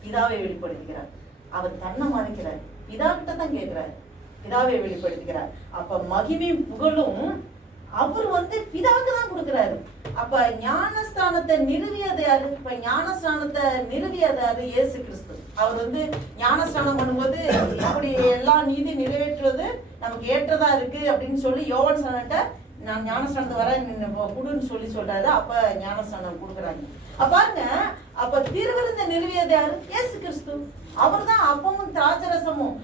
பிதாவை வெளிப்படுத்துகிறார். அவர் தன்னை மறைக்கிறார், பிதா கிட்ட தான் கேட்கிறார், பிதாவை வெளிப்படுத்துகிறார். அப்ப மகிமையும் புகழும் அவர் பிதாவுக்கு தான் கொடுக்கிறாரு. அப்ப ஞானஸ்தானத்தை நிறுவியது யாரு? இப்ப ஞானஸ்தானத்தை நிறுவியது யாரு? இயேசு கிறிஸ்து. அவர் ஞானஸ்தானம் பண்ணும்போது அப்படி எல்லா நீதி நிறைவேற்றுவது நமக்கு ஏற்றதா இருக்கு அப்படின்னு சொல்லி யோவான் ஸ்நானன்ட்ட நான் ஞானஸ்தானத்தை வரேன் குடுன்னு சொல்றாரு. அப்ப ஞானஸ்தானம் கொடுக்குறாங்க. பாருங்க, அப்ப திருவிருந்த நிறுவியது யாரு? இயேசு கிறிஸ்து. அவர் தான் அப்பமும் திராட்சரசமும்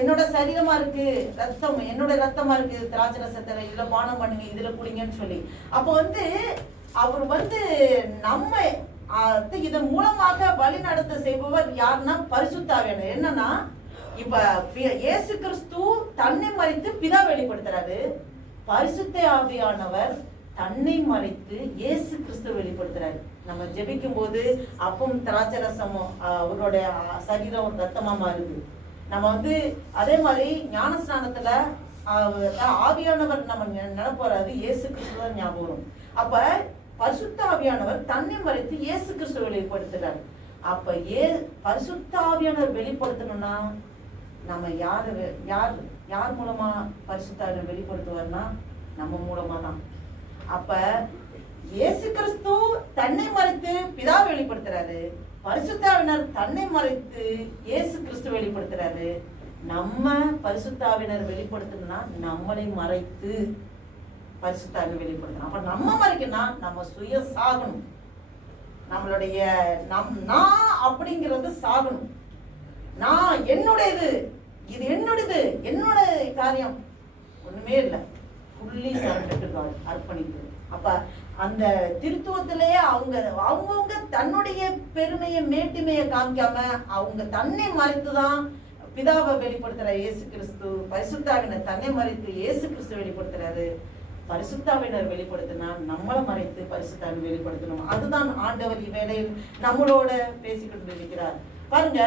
என்னோட சரீரமா இருக்கு, ரத்தம் என்னோட ரத்தமா இருக்கு, திராட்சரசத்துல இதுல பானம் பண்ணுங்க, இதுல குடிங்கன்னு சொல்லி. அப்ப அவர் நம்ம இதன் மூலமாக வழி நடத்த செய்பவர் யாருன்னா பரிசுத்த ஆவியானவர். என்னன்னா இப்ப இயேசு கிறிஸ்து தன்னை மறைத்து பிதா வெளிப்படுத்துறாரு, பரிசுத்த ஆவியானவர் தன்னை மறைத்து இயேசு கிறிஸ்து வெளிப்படுத்துறாரு. நம்ம ஜெபிக்கும் போது அப்பம் திராட்சரசமும் அவருடைய சரீரம் ரத்தமா மாறுது. நம்ம அதே மாதிரி ஞானஸ்நானத்துல ஆவியானவர் நம்ம நினைப்போறாரு, இயேசு கிறிஸ்து தான் ஞாபகம் வரும். அப்ப பரிசுத்த ஆவியானவர் தன்னை மறைத்து இயேசு கிறிஸ்து வெளிப்படுத்துறாரு. அப்ப பரிசுத்த ஆவியானவர் வெளிப்படுத்தணும்னா நம்ம யார் மூலமா பரிசுத்த ஆவியானவர் வெளிப்படுத்துவார்னா நம்ம மூலமா தான். அப்ப இயேசு கிறிஸ்து தன்னை மறைத்து பிதா வெளிப்படுத்துறாரு, பரிசுத்த ஆவியானவர் தன்னை மறைத்து இயேசு கிறிஸ்து வெளிப்படுத்துறாரு. நம்ம பரிசுத்த ஆவியானவர் வெளிப்படுத்தணும்னா நம்மளை மறைத்து பரிசுத்த ஆவியானவர் வெளிப்படுத்தணும். அப்ப நம்ம மறைக்கணும், நம்ம சுய சாகணும். நம்மளுடைய நான் அப்படிங்கிறது சாகணும். நான் என்னுடையது, இது என்னுடையது, என்னோட காரியம் ஒண்ணுமே இல்லை, ஃபுல்லி சரண்டர் அர்ப்பணிப்பு. அப்ப அந்த திருத்துவத்திலேயே அவங்கவுங்க தன்னுடைய பெருமையை மேட்டுமையை காமிக்காம அவங்க தன்னை மறைத்துதான் பிதாவை வெளிப்படுத்துறாரு இயேசு கிறிஸ்து. பரிசுத்தாவினர் தன்னை மறைத்து இயேசு கிறிஸ்து வெளிப்படுத்துறாரு. பரிசுத்தாவினர் வெளிப்படுத்தினா நம்மளை மறைத்து பரிசுத்தாவினர் வெளிப்படுத்தணும். அதுதான் ஆண்டவர் இவ்வேளையில் நம்மளோட பேசிக்கிட்டு இருக்கிறார். பாருங்க,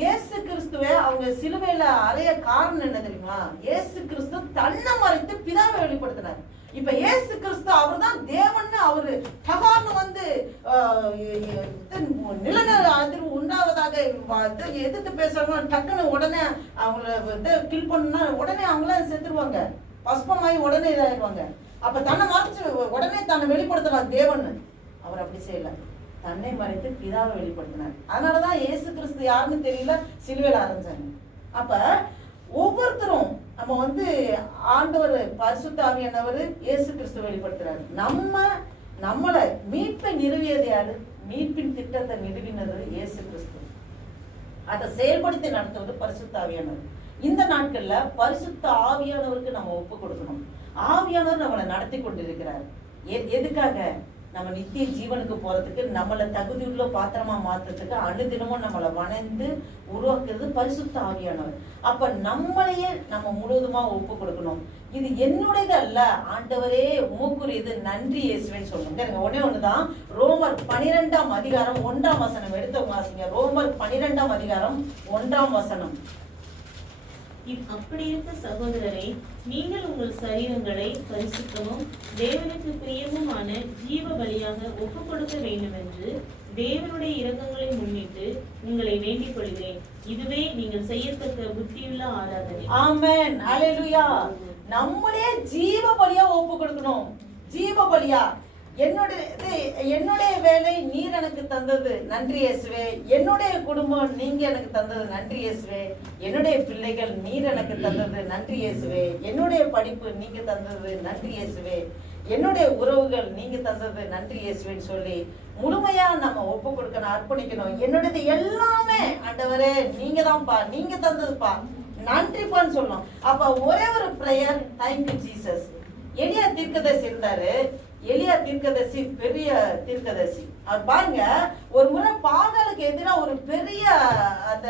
இயேசு கிறிஸ்துவை அவங்க சிலுவையில அறைய காரணம் என்ன தெரியுமா? இயேசு கிறிஸ்து தன்னை மறைத்து பிதாவை வெளிப்படுத்தினார். இப்ப இயேசு கிறிஸ்து அவர் தான் தேவன்னு அவரு தகார்னு நிலநர அதிர்வு உண்டாவதாக எதிர்த்து பேசுறவங்க டக்குன்னு உடனே அவங்கள கில் பண்ணா உடனே அவங்கள செத்துருவாங்க, பஸ்பமாயி உடனே இதாயிருவாங்க. அப்ப தன்னை மறைச்சு உடனே தன்னை வெளிப்படுத்தலாம் தேவன்னு. அவர் அப்படி செய்யல, தன்னை மறைத்து பிதாவை வெளிப்படுத்தினார். அதனாலதான் இயேசு கிறிஸ்து யாருன்னு தெரியல, சிலுவையில அரைஞ்சாங்க. அப்ப ஒவ்வொருத்தரும் நம்ம ஆண்டவர் பரிசுத்த ஆவியானவர் இயேசு கிறிஸ்து வெளிப்படுத்துறாரு. நம்மளை மீட்பை நிறுவியது யாரு? மீட்பின் திட்டத்தை நிறுவினது இயேசு கிறிஸ்து. அதை செயல்படுத்தி நடத்துவது பரிசுத்த ஆவியானவர். இந்த நாட்கள்ல பரிசுத்த ஆவியானவருக்கு நம்ம ஒப்பு கொடுக்கணும். ஆவியானவர் நம்மளை நடத்தி கொண்டிருக்கிறார். எதுக்காக? நம்ம நித்திய ஜீவனுக்கு போறதுக்கு, நம்மளை தகுதியுள்ள பாத்திரமா மாத்துறதுக்கு, அனுதினமும் நம்மளை வணைந்து உருவாக்குறது பரிசுத்த ஆவியானவர். அப்ப நம்மளையே நம்ம முழுவதுமா ஒப்பு கொடுக்கணும். இது என்னுடையது அல்ல, ஆண்டவரே உமக்குரியது, நன்றி இயேசுவேன்னு சொல்லணும். ஒன்னே ஒண்ணுதான், ரோமர் 12ஆம் அதிகாரம் 1ஆம் வசனம் எடுத்து வாசிங்க. ரோமர் 12ஆம் அதிகாரம் 1ஆம் வசனம். அப்படி இருக்க சகோதரரே, நீங்கள் உங்கள் சரீரங்களை பரிசுத்தமும் தேவனுக்கு பிரியமுமான ஜீவ பலியாக ஒப்புக் கொடுக்க வேண்டும் என்று தேவனுடைய இரக்கங்களை முன்னிட்டு உங்களை வேண்டிக் கொள்கிறேன். இதுவே நீங்கள் செய்யத்தக்க புத்தியுள்ள ஆராதனை. ஆமென், அல்லேலூயா. நம்மளே ஜீவ பலியா ஒப்பு கொடுக்கணும். ஜீவ பலியா, என்னுடைய வேலை நீர் எனக்கு தந்தது, நன்றி இயேசுவே. என்னுடைய குடும்பம் நீங்க எனக்கு தந்தது, நன்றி இயேசுவே. என்னுடைய பிள்ளைகள் நீர் எனக்கு தந்தது, நன்றி இயேசுவே. என்னுடைய படிப்பு நீங்க தந்தது, நன்றி இயேசுவே. என்னுடைய உறவுகள் நீங்க தந்தது, நன்றி இயேசுவேன்னு சொல்லி முழுமையா நம்ம ஒப்பு கொடுக்கணும், அர்ப்பணிக்கணும். என்னுடையது எல்லாமே ஆண்டவரே நீங்க தான்ப்பா, நீங்க தந்ததுப்பா, நன்றிப்பான்னு சொல்லணும். அப்ப ஒரே ஒரு பிரேயர், தேங்க்யூ ஜீசஸ். எலியா தீர்க்கதரிசி இருந்தாரு. எலியா தீர்க்கதரிசி பெரிய தீர்க்கதரிசி. அவர் பாருங்க, ஒரு முறை பாகாலுக்கு எதிராக ஒரு பெரிய அந்த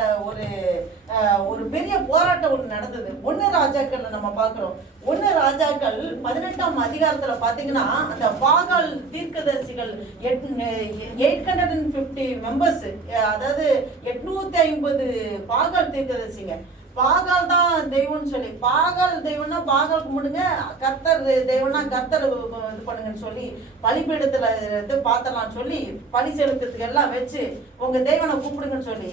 ஒரு பெரிய போராட்டம் ஒன்று நடந்தது. 1 ராஜாக்கள் நம்ம பார்க்கிறோம். 1 ராஜாக்கள் 18ஆம் அதிகாரத்துல பாத்தீங்கன்னா அந்த பாகால் தீர்க்கதரிசிகள் 850 மெம்பர்ஸ், அதாவது 850 பாகால் தீர்க்கதரிசிங்க. பாகால் தான் தெய்வம்னு சொல்லி, பாகால் தெய்வம்னா பாகால் கும்பிடுங்க, கர்த்தர் தெய்வம்னா கர்த்தர் இது பண்ணுங்கன்னு சொல்லி பலிபீடத்துல இருந்து பார்த்தலாம் சொல்லி பலி செலுத்துறதுக்கு எல்லாம் வச்சு உங்க தெய்வனை கூப்பிடுங்கன்னு சொல்லி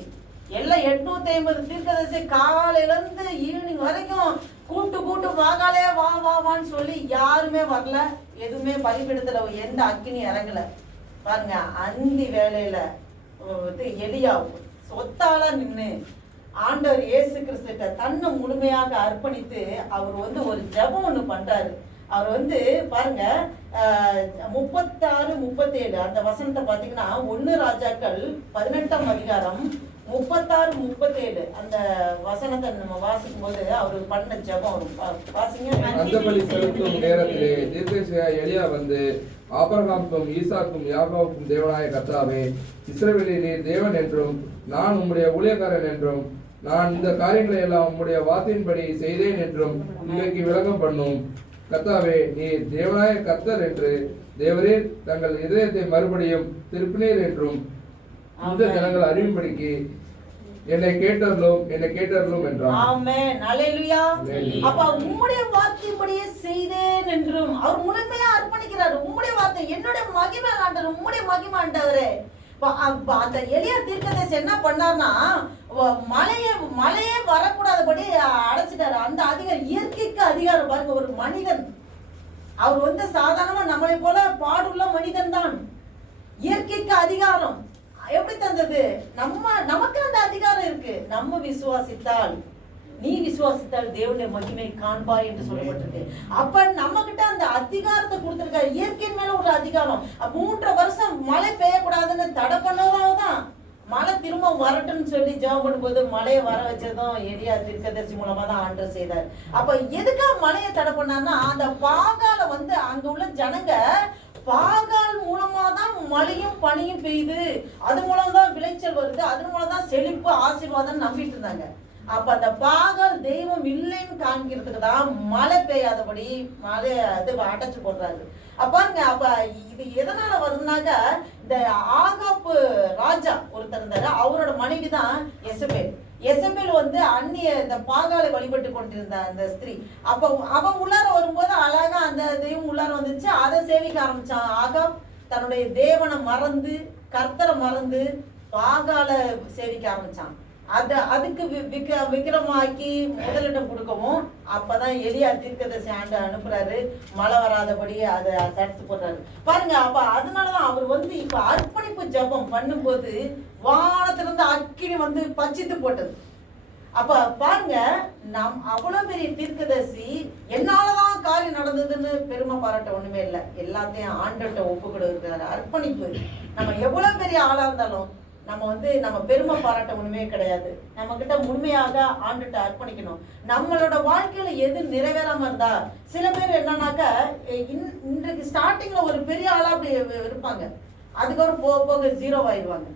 எல்லாம் 850 தீர்க்கதரிசி காலையில இருந்து ஈவினிங் வரைக்கும் கூட்டு பாகாலே வா வான்னு சொல்லி யாருமே வரல. எதுவுமே பலிபீடத்துல எந்த அக்கினி இறங்கல. பாருங்க, அந்தி வேலையில எலியா சொத்தால நின்று ஆண்டவர் இயேசு கிறிஸ்துட்ட தன்னை முழுமையாக அர்ப்பணித்து அவர் ஒரு ஜெபம் ஒன்று பண்றாரு. அவர் பாருங்க 36, 37 அந்த வசனத்தை பாத்தீங்கன்னா 1 ராஜாக்கள் 18ஆம் அதிகாரம் 36, 37 அந்த வசனத்தை நம்ம வாசிக்கும் போது அவரு பண்ண ஜெபம் வாசிங்க. அந்தபலி செலுத்தும் நேரத்திலே தீர்க்கதரிசியா எலியா ஆபிரகாமுக்கும் ஈசாக்கும் யாக்கோபுக்கும் தேவனாய கர்த்தாவே, இஸ்ரவேலிலே தேவன் என்றும் நான் உம்முடைய ஊழியக்காரன் என்றும் நான் இந்த காரியங்களை எல்லாம் உம்முடைய வார்த்தையின்படி செய்தேன் என்றும் இன்றைக்கு விளக்கம் பண்ணும். கர்த்தாவே, நீ தேவனாய கர்த்தர் என்று தேவரீர் தங்கள் இதயத்தை மறுபடியும் திருப்பினீர் என்றும் இந்த ஜனங்கள் அறியும்படிக்கு என்னை கேட்டருளும் என்றார். ஆமென், அல்லேலூயா. அப்ப உம்முடைய வார்த்தையின்படியே செய்தேன் என்றும் அவர் முழுமையா அர்ப்பணிக்கிறார். உம்முடைய வார்த்தை என்னுடைய மகிமை ஆண்டவர், உம்முடைய மகிமை ஆண்டவரே. அந்த எலியா தீர்க்கதரிசி என்ன பண்ணார்னா மழையே வரக்கூடாதபடி அடைச்சிட்டாரு. அந்த அதிகாரம், இயற்கைக்கு அதிகாரம் பாருங்க. ஒரு மனிதன் அவர் சாதாரணமா நம்மளை போல பாடுள்ள மனிதன் தான். இயற்கைக்கு அதிகாரம் எப்படி தந்தது? நமக்கு அந்த அதிகாரம் இருக்கு. நம்ம விசுவாசித்தால், நீ விசுவாசித்தால் தேவனுடைய மகிமை காண்பாய் என்று சொல்லப்பட்டிருக்கு. அப்ப நம்ம கிட்ட அந்த அதிகாரத்தை கொடுத்திருக்காரு. இயற்கையின் மேல ஒரு அதிகாரம். 3 வருஷம் மழை பெய்யக்கூடாதுன்னு தடை பண்ணதான் மழை திரும்ப வரட்டும்னு சொல்லி ஜெபம் பண்ணும்போது மழையை வர வச்சதும் எலியா தீர்க்கதரிசி மூலமா தான் ஆண்டவர் செய்தார். அப்ப எதுக்காக மழையை தடை பண்ணார்னா, அந்த பாகால அங்க உள்ள ஜனங்க பாகால் மூலமா தான் மழையும் பனியும் பெய்யுது, அது மூலம் தான் விளைச்சல் வருது, அது மூலம் தான் செழிப்பு ஆசீர்வாதம் நம்பிட்டு இருந்தாங்க. அப்ப அந்த பாகால் தெய்வம் இல்லைன்னு காண்கிறதுக்கு தான் மழை பெய்யாதபடி மழையை அடைச்சு போடுறாரு. பாருங்க, அப்ப இது எதனால வருதுனாக்க, இந்த ஆகாப்பு ராஜா ஒருத்தர் இருந்தாரு, அவரோட மனைவி தான் எசபேல். அந்நிய இந்த பாகாலை வழிபட்டு கொண்டிருந்த அந்த ஸ்திரீ. அப்ப அவன் உள்ளார வரும்போது அழகா அந்த தெய்வம் உள்ளார வந்துச்சு. அதை சேவிக்க ஆரம்பிச்சான். ஆகாப் தன்னுடைய தேவனை மறந்து, கர்த்தரை மறந்து பாகாலை சேவிக்க ஆரம்பிச்சான். அதுக்கு விக்கிரமாக்கி முதலிடம் கொடுக்கவும் அப்பதான் எலியா தீர்க்கதரிசி அனுப்புறாரு. மழை வராதபடி அதை தடுத்து போடுறாரு. பாருங்க, அப்ப அதனாலதான் அவர் இப்ப அர்ப்பணிப்பு ஜபம் பண்ணும்போது வானத்திலிருந்து அக்கினி பச்சித்து போட்டது. அப்ப பாருங்க, நம் அவ்வளவு பெரிய தீர்க்கதரிசி என்னாலதான் காரியம் நடந்ததுன்னு பெருமை பாராட்ட ஒண்ணுமே இல்லை. எல்லாத்தையும் ஆண்டவர்கிட்ட ஒப்பு கொடுக்கிறாரு. அர்ப்பணிப்பு. நம்ம எவ்வளவு பெரிய ஆளா இருந்தாலும் நம்ம பெருமை பாராட்ட ஒண்ணுமே கிடையாது. நம்ம கிட்ட முழுமையாக ஆண்டுகிட்ட அர்ப்பணிக்கணும். நம்மளோட வாழ்க்கையில எது நிறைவேறாம இருந்தா, சில பேர் என்னன்னாக்க இன்றைக்கு ஸ்டார்டிங்ல ஒரு பெரிய ஆளா அப்படி இருப்பாங்க, அதுக்கப்புறம் போக போக 0 ஆயிடுவாங்க.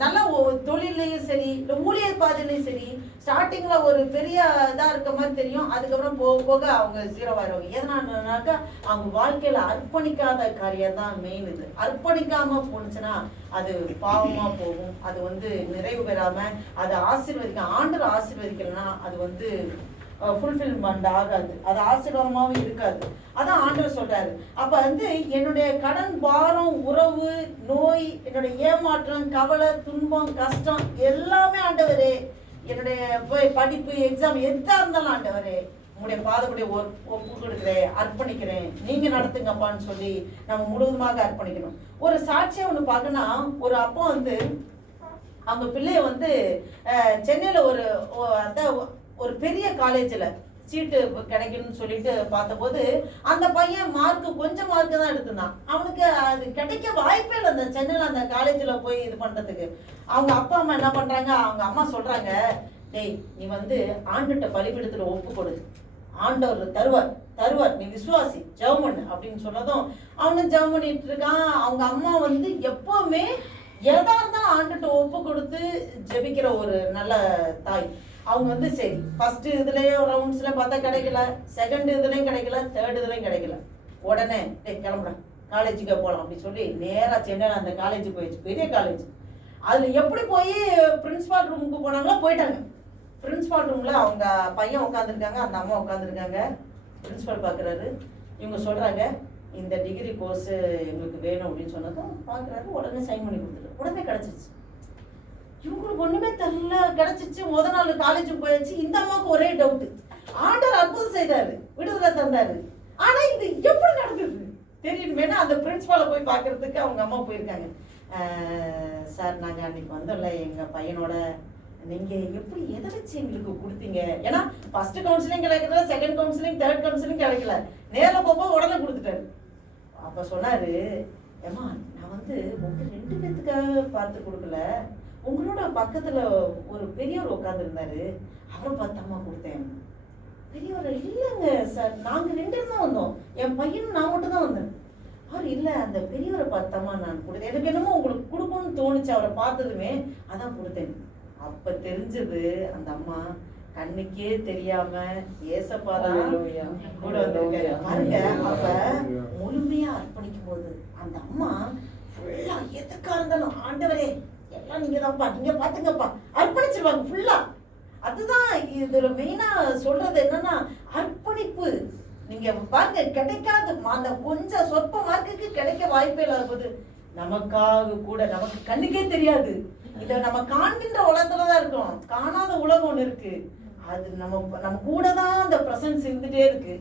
நல்ல தொழிலையும் சரி, இல்லை ஊழியர் பாதையிலையும் சரி, ஸ்டார்டிங்ல ஒரு பெரிய இதா இருக்க மாதிரி தெரியும், அதுக்கப்புறம் போக போக அவங்க 0 ஆயிடுவாங்க. எதனாலனாக்கா அவங்க வாழ்க்கையில அர்ப்பணிக்காத காரியம் தான் மெயின். இது அர்ப்பணிக்காம போனுச்சுன்னா அது பாவமா போகும். அது நிறைவு பெறாம அது ஆண்டவர் ஆசீர்வதிக்கலன்னா அது ஃபுல்ஃபில்மெண்ட் ஆகாது, அது ஆசீர்வாதமாகவும் இருக்காது. அதான் ஆண்டவர் சொல்றாரு. அப்ப என்னுடைய கடன் பாரம், உறவு, நோய், என்னுடைய ஏமாற்றம், கவலை, துன்பம், கஷ்டம் எல்லாமே ஆண்டவரே, என்னுடைய படிப்பு, எக்ஸாம் எதா இருந்தாலும் ஆண்டவரே உங்களுடைய பாதப்படி ஒப்பு கொடுக்கிறேன், அர்ப்பணிக்கிறேன், நீங்க நடத்துங்கப்பான்னு சொல்லி நம்ம முழுவதுமாக அர்ப்பணிக்கணும். ஒரு சாட்சியை ஒண்ணு பார்க்கணும். ஒரு அப்பா அவங்க பிள்ளைய சென்னையில ஒரு பெரிய காலேஜ்ல சீட்டு கிடைக்கணும்னு சொல்லிட்டு பார்த்தபோது அந்த பையன் கொஞ்சம் மார்க்கு தான் எடுத்திருந்தான். அவனுக்கு அது கிடைக்க வாய்ப்பே இல்லை. அந்த சென்னையில அந்த காலேஜ்ல போய் இது பண்றதுக்கு அவங்க அப்பா அம்மா என்ன பண்றாங்க, அவங்க அம்மா சொல்றாங்க, டேய் நீ வந்து ஆண்டுகிட்ட பலிபீடத்துல ஒப்பு கொடு, ஆண்டவர் தருவார், நீ விசுவாசி, ஜெபம் பண்ணு அப்படின்னு சொன்னதும் அவனும் ஜெபம் பண்ணிட்டு இருக்கான். அவங்க அம்மா வந்து எப்பவுமே எதா இருந்தாலும் ஆண்டுகிட்ட ஒப்பு கொடுத்து ஜெபிக்கிற ஒரு நல்ல தாய். அவங்க வந்து சரி ஃபர்ஸ்ட் இதுலயே ரவுண்ட்ஸ்ல பார்த்தா கிடைக்கல, செகண்ட் இதுலயும் கிடைக்கல, தேர்ட் இதுலயும் கிடைக்கல. உடனே டேய் கிளம்புறேன், காலேஜுக்கு போகலாம் அப்படின்னு சொல்லி நேரா சென்னையில் அந்த காலேஜ் போயிடுச்சு, பெரிய காலேஜ். அதுல எப்படி போய் பிரின்சிபால் ரூமுக்கு போனாங்களோ போயிட்டாங்க. பிரின்சிபால் ரூம்ல அவங்க பையன் உட்காந்துருக்காங்க, அந்த அம்மா உட்காந்துருக்காங்க. பிரின்சிபால் பார்க்குறாரு, இவங்க சொல்றாங்க இந்த டிகிரி கோர்ஸ் எங்களுக்கு வேணும் அப்படின்னு சொன்னதும் பார்க்குறாரு. உடனே சைன் பண்ணி கொடுத்துட்டு உடனே கிடச்சிருச்சு. இவங்களுக்கு ஒண்ணுமே தெரியல, கிடைச்சிச்சு. முத நாள் காலேஜுக்கு போயாச்சு. இந்த அம்மாவுக்கு ஒரே டவுட், ஆண்டவர் அற்புதம் செய்தாரு, விடுதலை தந்தாரு, ஆனா இது எப்படி நடந்தது தெரியணுமேனா அந்த பிரின்சிபாலை போய் பார்க்கறதுக்கு அவங்க அம்மா போயிருக்காங்க. சார் நாங்கள் அன்னைக்கு வந்தோம்ல எங்கள் பையனோட, நீங்கள் எப்படி எதை வச்சு எங்களுக்கு கொடுத்தீங்க? ஏன்னா ஃபர்ஸ்ட் கவுன்சிலிங் கிடைக்கல, செகண்ட் கவுன்சிலிங், தேர்ட் கவுன்சிலிங் கிடைக்கல, நேரில் போகும்போது உடனே கொடுத்துட்டாரு. அப்போ சொன்னார், ஏம்மா நான் வந்து உங்கள் 2 பேத்துக்காக பார்த்து கொடுக்கல, உங்களோட பக்கத்தில் ஒரு பெரியவர் உட்காந்துருந்தாரு, அவரை பார்த்தாம்மா கொடுத்தேன். பெரியவர் இல்லைங்க சார், நாங்கள் 2 பேரும் தான் வந்தோம், என் பையனும் நான் மட்டும் தான் வந்தேன். அவர் இல்லை அந்த பெரியவரை பார்த்தாமா நான் கொடுத்தேன், எனக்கு என்னமோ உங்களுக்கு கொடுக்கணும்னு தோணுச்சு, அவரை பார்த்ததுமே அதான் கொடுத்தேன். அப்ப தெரிஞ்சது அந்த அம்மா கண்ணுக்கே தெரியாம ஏசப்பாதான் கூட வந்திருக்காரு பாருங்க. அப்ப முழுமையா அர்ப்பணிக்கும் போது அந்த அம்மா ஃபுல்லா எதுக்கா இருந்தாலும் ஆண்டவரே எல்லாம் நீங்க தான்ப்பா, நீங்க பாத்துங்கப்பா, அர்ப்பணிச்சிருவாங்க ஃபுல்லா. அதுதான் இதுல மெயினா சொல்றது என்னன்னா அர்ப்பணிப்பு. நீங்க பாருங்க கிடைக்காது, அந்த கொஞ்சம் சொற்ப மார்க்குக்கு கிடைக்க வாய்ப்பே இல்லாத போது நமக்காக கூட நமக்கு கண்ணுக்கே தெரியாது, இத நம்ம காண்கின்ற உலகத்துலதான் இருக்கோம், காணாத உலகம் ஒண்ணு இருக்கு, அது நம்ம கூட தான் அந்த பிரசன்ஸ் இருந்துட்டே இருக்கு.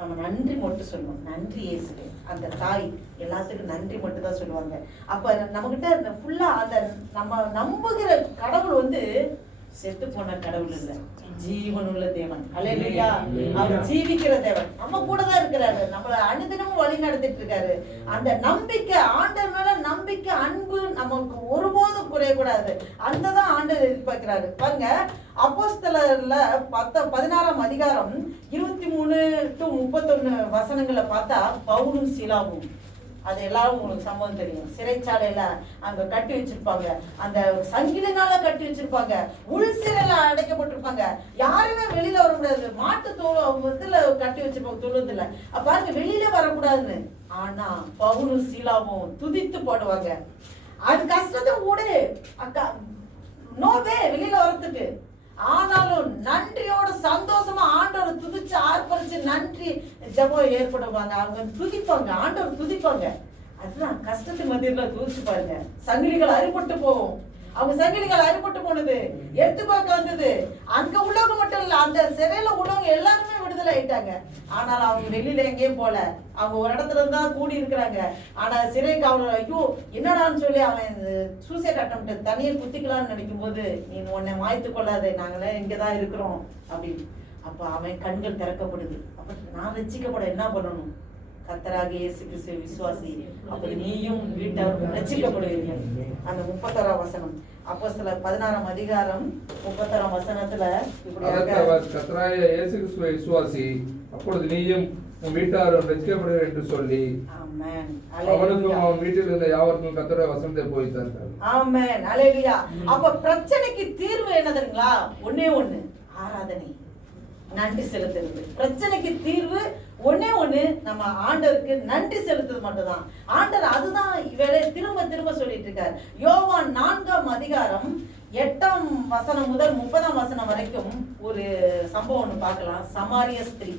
நம்ம நன்றி மட்டும் சொல்லுவோம், நன்றி இயேசுவே. அந்த தாய் எல்லாத்துக்கும் நன்றி மட்டும் தான் சொல்லுவாங்க. அப்ப நம்ம கிட்ட ஃபுல்லா அந்த நம்ம நம்புகிற கடவுள் வந்து செத்து போன கடவுள் இல்ல, ஜீவனுள்ள தேவன். அல்லேலூயா. அவர் ஜீவிக்கிற தேவன், நம்ம கூட தான் இருக்கிறாரு, நம்மள அனுதினமும் வழி நடத்திட்டு இருக்காரு. அந்த நம்பிக்கை, ஆண்டவர் மேல நம்பிக்கை, அன்பு நமக்கு ஒருபோதும் குறையக்கூடாது. அந்ததான் ஆண்டவர் எதிர்பார்க்கிறாரு. பாருங்க அப்போஸ்தலர்ல 16ஆம் அதிகாரம் 23 to 31 வசனங்களை பார்த்தா பவுலும் சீலாவும், அது எல்லாரும் உங்களுக்கு சம்பவம் தெரியும். சிறைச்சாலையில அங்க கட்டி வச்சிருப்பாங்க, அந்த சங்கிலினால கட்டி வச்சிருப்பாங்க, உள் சிறையில அடைக்கப்பட்டிருப்பாங்க, யாருமே வெளியில வர முடியாது, மாட்டு இதுல கட்டி வச்சிருப்பாங்க, தொழுதுல பாருங்க வெளியில வரக்கூடாதுன்னு. ஆனா பவுலும் சீலாவும் துதித்து போடுவாங்க. அது கஷ்டத்தை கூட அக்கா நோவே வெளியில வர்றதுக்கு, ஆனாலும் நன்றியோட சந்தோஷமா ஆண்டவர் துதிச்சு ஆர்ப்பரிச்சு நன்றி ஜெபம் ஏற்படுவாங்க. அவங்க துதிப்பாங்க, ஆண்டவர் துதிப்பாங்க. அதுதான் கஷ்டத்துக்கு மத்தியில துதிச்சு பாருங்க. சங்கிலிகள் அறுபட்டு போகும், அவங்க சங்கிலிகள் அறுபட்டு போனது, எடுத்து பார்க்க வந்தது. அங்க உள்ளவங்க மட்டும் இல்ல, அந்த சிறையில உள்ளவங்க எல்லாருமே விடுதலை ஆயிட்டாங்க. ஆனால் அவங்க வெளியில எங்கேயும் போல, அவங்க ஒரு இடத்துல இருந்தா கூடி இருக்கிறாங்க. ஆனா சிறை காவலர் ஐயோ என்னடான்னு சொல்லி அவன் சூசைட் அட்டெம்ப்ட் தனியை குத்திக்கலாம்னு நினைக்கும் போது, நீ உன்னை மாய்த்து கொள்ளாதே, நாங்களே இங்கதான் இருக்கிறோம் அப்படின்னு. அப்ப அவன் கண்கள் திறக்கப்படுது. அப்ப நான் ரட்சிக்கப்பட என்ன பண்ணணும்? கர்த்தராகிய இயேசு கிறிஸ்துவை விசுவாசி, அப்படி நீயும் வீட்டாரும் ரட்சிக்கப்படுவீங்க. அந்த 31ஆம் வசனம் அப்போஸ்தலர் 16ஆம் அதிகாரம் 31ஆம் வசனத்துல கர்த்தராகிய இயேசு கிறிஸ்துவை விசுவாசி, அப்பொழுது நீயும் உன் வீட்டாரும் ரட்சிக்கப்படுவீர்கள் என்று சொல்லி அவனுக்கும் அவன் வீட்டில் இருந்த யாவருக்கும் கர்த்தருடைய வசனத்தை போதித்தார். ஆமென். அல்லேலூயா. அப்ப பிரச்சனைக்கு தீர்வு என்ன தெரியுங்களா? ஒண்ணே ஒண்ணு, ஆராதனை, நன்றி செலுத்துறது. பிரச்சனைக்கு தீர்வு ஒண்ணே ஒண்ணு, நம்ம ஆண்டவருக்கு நன்றி செலுத்துறது மட்டும்தான். ஆண்டவர் அதுதான் இவளே திரும்ப திரும்ப சொல்லிட்டு இருக்காரு. யோவான் 4ஆம் அதிகாரம் 8ஆம் வசனம் முதல் 30ஆம் வசனம் வரைக்கும் ஒரு சம்பவம் ஒண்ணு பார்க்கலாம். சமாரிய ஸ்திரீ.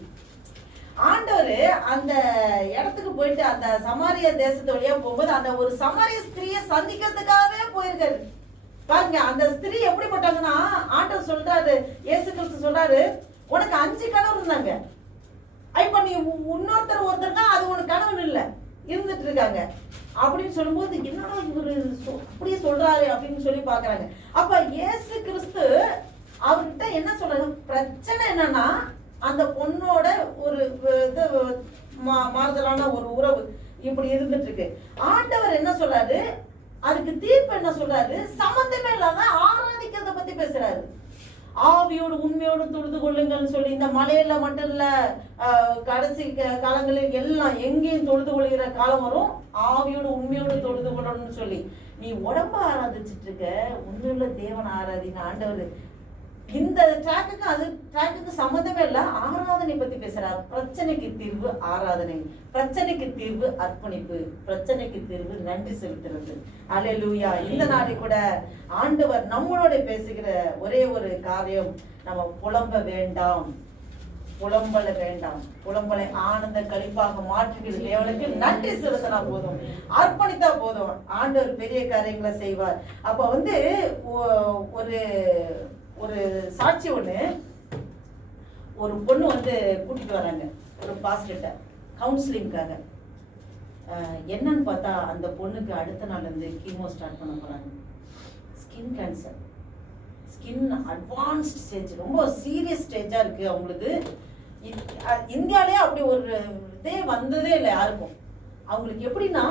ஆண்டவர் அந்த இடத்துக்கு போயிட்டு அந்த சமாரிய தேசத்து வழியா போகும்போது அந்த ஒரு சமாரிய ஸ்திரீயை சந்திக்கிறதுக்காகவே போயிருக்காரு. பாருங்க அந்த ஸ்திரீ எப்படிப்பட்டாங்கன்னா, ஆண்டவர் சொல்றாரு, இயேசு கிறிஸ்து சொல்றாரு, உனக்கு 5 கனவு இருந்தாங்க, இப்ப நீ ஒருத்தருக்கா அது உனக்கு கனவு இல்ல இருந்துட்டு இருக்காங்க அப்படின்னு சொல்லும்போது, என்னடா இவரு அப்படியே சொல்றாரு அப்படின்னு சொல்லி பாக்குறாங்க. அப்ப இயேசு கிறிஸ்து அவர்கிட்ட என்ன சொல்றாரு? பிரச்சனை என்னன்னா அந்த பொண்ணோட ஒரு இது மாறுதலான ஒரு உறவு இப்படி இருந்துட்டு இருக்கு. ஆண்டவர் என்ன சொல்றாரு? அதுக்கு தீர்ப்பு என்ன சொல்றாரு? சம்பந்தமே இல்லாம ஆராதிக்கிறத பத்தி பேசுறாரு. ஆவியோடு உண்மையோடு தொழுது கொள்ளுங்கள்னு சொல்லி, இந்த மலையில மட்டும் இல்ல, கடைசி காலங்களில் எல்லாம் எங்கேயும் தொழுது கொள்கிற காலம் வரும். ஆவியோடு உண்மையோடு தொழுது கொள்ளணும்னு சொல்லி, நீ உடம்ப ஆராதிச்சுட்டு இருக்க, உண்மையுள்ள தேவனை ஆராதிங்க. ஆண்டவர் இந்த ட்ராக்குக்கு அது ட்ராக்குக்கு சம்மந்தமே இல்லை. ஆராதனை பத்தி பேசுறாரு. பிரச்சனைக்கு தீர்வு ஆராதனை, பிரச்சனைக்கு தீர்வு அர்ப்பணிப்பு, பிரச்சனைக்கு தீர்வு நன்றி செலுத்துறது. அல்லேலூயா. இந்த நாளை கூட ஆண்டவர் நம்மளோட பேசுகிற ஒரே ஒரு காரியம், நம்ம புலம்ப வேண்டாம், புலம்பல வேண்டாம். புலம்பலை ஆனந்த கழிப்பாக மாற்றுகிற தேவனுக்கு நன்றி செலுத்தினா போதும், அர்ப்பணித்தா போதும், ஆண்டவர் பெரிய காரியங்களை செய்வார். அப்ப ஒரு ஒரு சாட்சி ஒண்ணு, ஒரு பொண்ணு கூட்டிட்டு வராங்க ஒரு பாஸ்டர்ட்ட கவுன்சிலிங்காக. என்னன்னு பார்த்தா அந்த பொண்ணுக்கு அடுத்த நாள் கீமோ ஸ்டார்ட் பண்ண போறாங்க. Skin cancer, skin advanced stage, ரொம்ப சீரியஸ் ஸ்டேஜா இருக்கு அவங்களுக்கு. இந்தியாவிலே அப்படி ஒரு இதே வந்ததே இல்லை யாருக்கும். அவங்களுக்கு எப்படின்னா,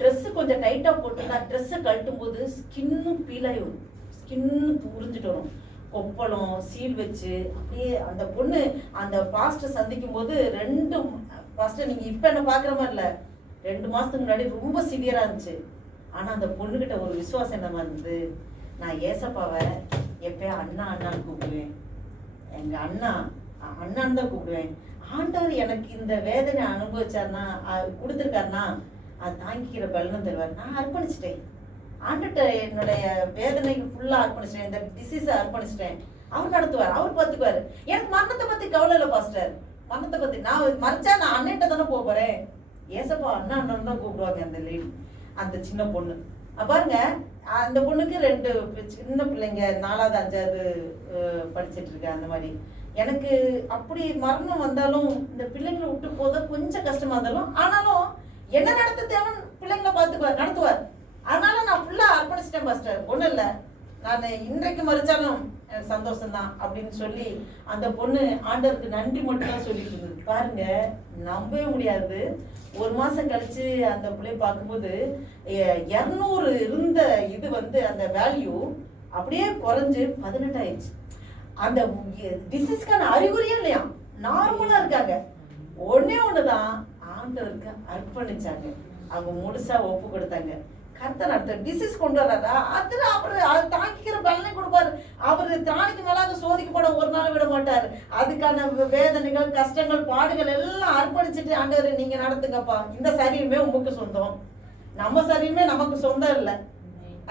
ட்ரெஸ்ஸு கொஞ்சம் டைட்டாக போட்டுன்னா ட்ரெஸ்ஸை கழட்டும் போது ஸ்கின்னும் பீலாகி வரும், ஸ்கின்னு உறிஞ்சிட்டு வரும், கொப்பளம் சீல் வச்சு அப்படியே. அந்த பொண்ணு அந்த பாஸ்டர் சந்திக்கும் போது பாஸ்டர் நீங்கள் இப்போ என்ன பார்க்குற மாதிரி இல்லை, 2 மாதத்துக்கு முன்னாடி ரொம்ப சிவியராக இருந்துச்சு. ஆனால் அந்த பொண்ணுக்கிட்ட ஒரு விசுவாசம் என்னமா இருந்தது, நான் ஏசப்பாவை எப்பயும் அண்ணா அண்ணான்னு கூப்பிடுவேன், எங்கள் அண்ணான்னு தான் கூப்பிடுவேன். ஆண்டவர் எனக்கு இந்த வேதனை அனுபவிச்சாருன்னா, கொடுத்துருக்காருன்னா, அது தாங்கிக்கிற பலனும் தருவார். நான் அர்ப்பணிச்சிட்டேன் ஆண்டுகிட்ட, என்னுடைய வேதனைக்கு ஃபுல்லாக அர்ப்பணிச்சிட்டேன், இந்த டிசீஸை அர்ப்பணிச்சிட்டேன். அவர் நடத்துவார், அவர் பார்த்துக்குவார். எனக்கு மரணத்தை பற்றி கவலை இல்லை பாஸ்டர். மரணத்தை பற்றி நான் மறைச்சா நான் அண்ணன்ட்ட தானே போகிறேன். ஏசப்பா அண்ணா அண்ணன் தான் கூப்பிடுவாங்க அந்த லேடி, அந்த சின்ன பொண்ணு. பாருங்க, அந்த பொண்ணுக்கு 2 சின்ன பிள்ளைங்க, 4வது 5வது படிச்சுட்டு இருக்கேன். அந்த மாதிரி எனக்கு அப்படி மரணம் வந்தாலும் இந்த பிள்ளைங்களை விட்டு போத கொஞ்சம் கஷ்டமா இருந்தாலும், ஆனாலும் என்ன நடத்த தேவன் பிள்ளைங்களை பார்த்துக்குவார், நடத்துவார். அதனால நான் ஃபுல்லா அர்ப்பணிச்சிட்டேன் பாஸ்டர். ஒன்றும் இல்லை, நான் இன்றைக்கு மறிச்சாலும் எனக்கு சந்தோஷம்தான் அப்படின்னு சொல்லி அந்த பொண்ணு ஆண்டவருக்கு நன்றி மட்டும் தான் சொல்லிட்டு இருந்தது. பாருங்க, நம்பவே முடியாது. 1 மாசம் கழிச்சு அந்த பிள்ளைய பார்க்கும்போது 200 இருந்த இது அந்த வேல்யூ அப்படியே குறைஞ்சு 18 ஆயிடுச்சு. அந்த டிசீஸ்க்கான அறிகுறியே இல்லையா, நார்மலா இருக்காங்க. ஒன்னே ஒண்ணுதான், ஆண்டவருக்கு அர்ப்பணிச்சாங்க, அவங்க முழுசா ஒப்பு கொடுத்தாங்க. கர்த்தர் அடுத்த டிசீஸ் கொண்டு வர்றாரா, அதுல அவரு தாங்கிக்கிற பலனை கொடுப்பாரு. அவரு தானிக்கு மேலாக சோதிக்கப்பட ஒரு நாள் விட மாட்டாரு. அதுக்கான வேதனைகள், கஷ்டங்கள், பாடுகள் எல்லாம் அர்ப்பணிச்சுட்டு, ஆண்டவரை நீங்க நடத்துங்கப்பா, இந்த சரீரமே உங்களுக்கு சொந்தம். நம்ம சரீரமே நமக்கு சொந்தம் இல்லை,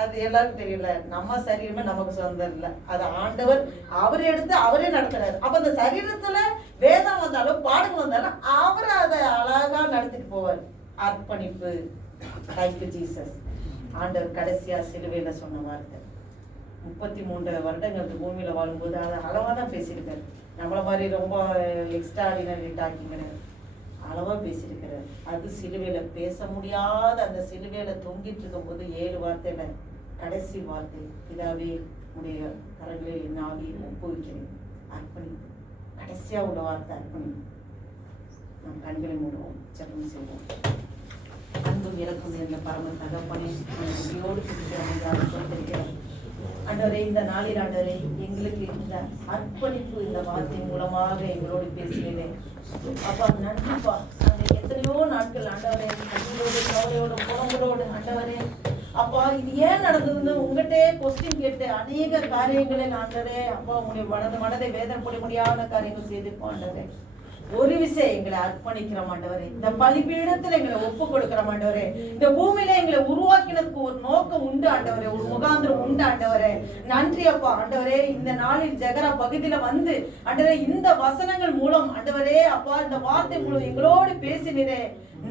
அது எல்லாருக்கும் தெரியல. நம்ம சரீரமே நமக்கு சொந்தம் இல்லை, அது ஆண்டவர் அவர் எடுத்து அவரே நடத்துறாரு. அப்ப அந்த சரீரத்துல வேதம் வந்தாலும் பாடுகள் வந்தாலும் அவர் அதை அழகா நடத்திட்டு போவார். அர்ப்பணிப்பு. Thank you Jesus. ஆண்டவர் கடைசியா சிலுவையில சொன்ன வார்த்தை, 33 வருடங்கள் இந்த பூமியில வாழும்போது அதை அளவா தான் பேசியிருக்காரு. நம்மள மாதிரி ரொம்ப எக்ஸ்ட்ராடினரி டாக்கிங் கிடையாது, அளவா பேசியிருக்கிறார். அது சிலுவையில பேச முடியாத அந்த சிலுவையில தொங்கிட்டு இருக்கும் போது 7 வார்த்தையில கடைசி வார்த்தை, பிதாவே உடைய கரங்களில் என் ஆவியை ஒப்புவிக்கிறேன். அர்ப்பணிப்பு. கடைசியா உள்ள வார்த்தை அர்ப்பணிப்பு. நம் கண்களை மூடுவோம், ஜெபம் செய்வோம். அன்பும் இறக்கும் என்ற பரம தகப்பனே, உயிரோடு சொல்லிருக்கிறேன். ஆண்டவரே, இந்த நாளில் ஆண்டவரே எங்களுக்கு இந்த அர்ப்பணிப்பு இந்த வார்த்தை மூலமாக எங்களோடு பேசினேன். அப்பா நன்றிப்பா. நாங்கள் எத்தனையோ நாட்கள் ஆண்டவரே கண்ணீரோடு கவலையோடு புலம்பலோடு ஆண்டவரே அப்பா இது ஏன் நடந்ததுன்னு உங்கள்கிட்டே கொஸ்டின் கேட்டு அநேக காரியங்களில் ஆண்டவரே அப்பா உங்களுடைய மனதை வேதனைப்பட முடியாத காரியங்கள் செய்திருப்போம். ஆண்டவரே ஒரு விஷயம் எங்களை அர்ப்பணிக்கிற ஆண்டவரே, இந்த பலிபீடத்துல எங்களை ஒப்பு கொடுக்கிற ஆண்டவரே, இந்த பூமியில எங்களை உருவாக்கினதுக்கு ஒரு நோக்கம் உண்டு ஆண்டவரே, ஒரு முகாந்திரம் உண்டு ஆண்டவரே. நன்றி அப்பா. ஆண்டவரே, இந்த நாளில் ஜெகரா பகுதியில ஆண்டவரே இந்த வசனங்கள் மூலம் ஆண்டவரே அப்பா இந்த வார்த்தை மூலம் எங்களோடு பேசினீரே,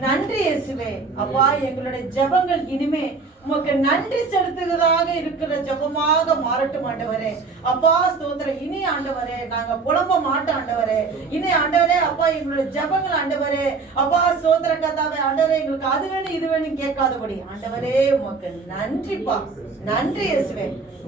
நன்றி இயேசுவே. அப்பா எங்களுடைய ஜெபங்கள் இனிமே உமக்கு நன்றி செலுத்துவதாக இருக்கிற ஜெபமாக மாறட்டும் ஆண்டவரே. அப்பா ஸ்தோத்திரம். இனி ஆண்டவரே நாங்க புலம்ப மாட்டோம் ஆண்டவரே. இனி ஆண்டவரே அப்பா எங்களுடைய ஜெபங்கள் ஆண்டவரே அப்பா ஸ்தோத்திர கதாவே ஆண்டவரே எங்களுக்கு அது வேணும் இது வேணும் கேட்காதபடி ஆண்டவரே உமக்கு நன்றிப்பா. நன்றி இயேசுவே.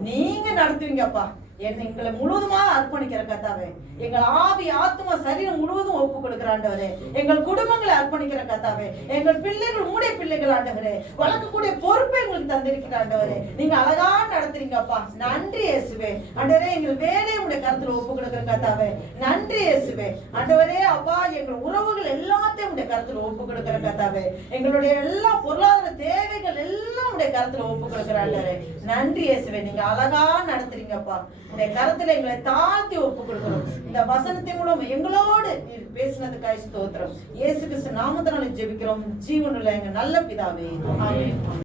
நீங்க நடத்துவீங்கப்பா. எங்களை முழுவதுமாக அர்ப்பணிக்கிற கர்த்தாவே, எங்கள் ஆவி ஆத்மா சரீரம் முழுவதும் ஒப்பு கொடுக்கிற ஆண்டவரே, எங்கள் குடும்பங்களை அர்ப்பணிக்கிற கர்த்தாவே, எங்கள் பிள்ளைகள் உம்முடைய பிள்ளைகள் ஆண்டவரே, வளர்க்கக்கூடிய பொறுப்பை எங்களுக்கு தந்திருக்கிற ஆண்டவரே, நீங்க அழகா நடத்துறீங்கப்பா. நன்றி இயேசுவே. ஆண்டவரே, எங்கள் வேலையை உடைய கருத்துல ஒப்பு கொடுக்கிற கர்த்தாவே, நன்றி இயேசுவே. ஆண்டவரே அப்பா, எங்கள் உறவுகள் எல்லாத்தையும் உடைய கருத்துல ஒப்பு கொடுக்கிற கர்த்தாவே, எங்களுடைய எல்லா பொருளாதார தேவைகள் எல்லாம் உடைய கருத்துல ஒப்பு கொடுக்கிற ஆண்டவரே, நன்றி இயேசுவே. நீங்க அழகா நடத்துறீங்கப்பா. உடைய கருத்துல எங்களை தாழ்த்தி ஒப்பு கொடுக்கிறோம். இந்த வசனத்தின் மூலம் எங்களோடு நீர் பேசினதுக்காக ஸ்தோத்திரம். இயேசு கிறிஸ்து நாமத்தினால ஜெபிக்கிறோம் ஜீவனுள்ள எங்க நல்ல பிதாவே, ஆமென்.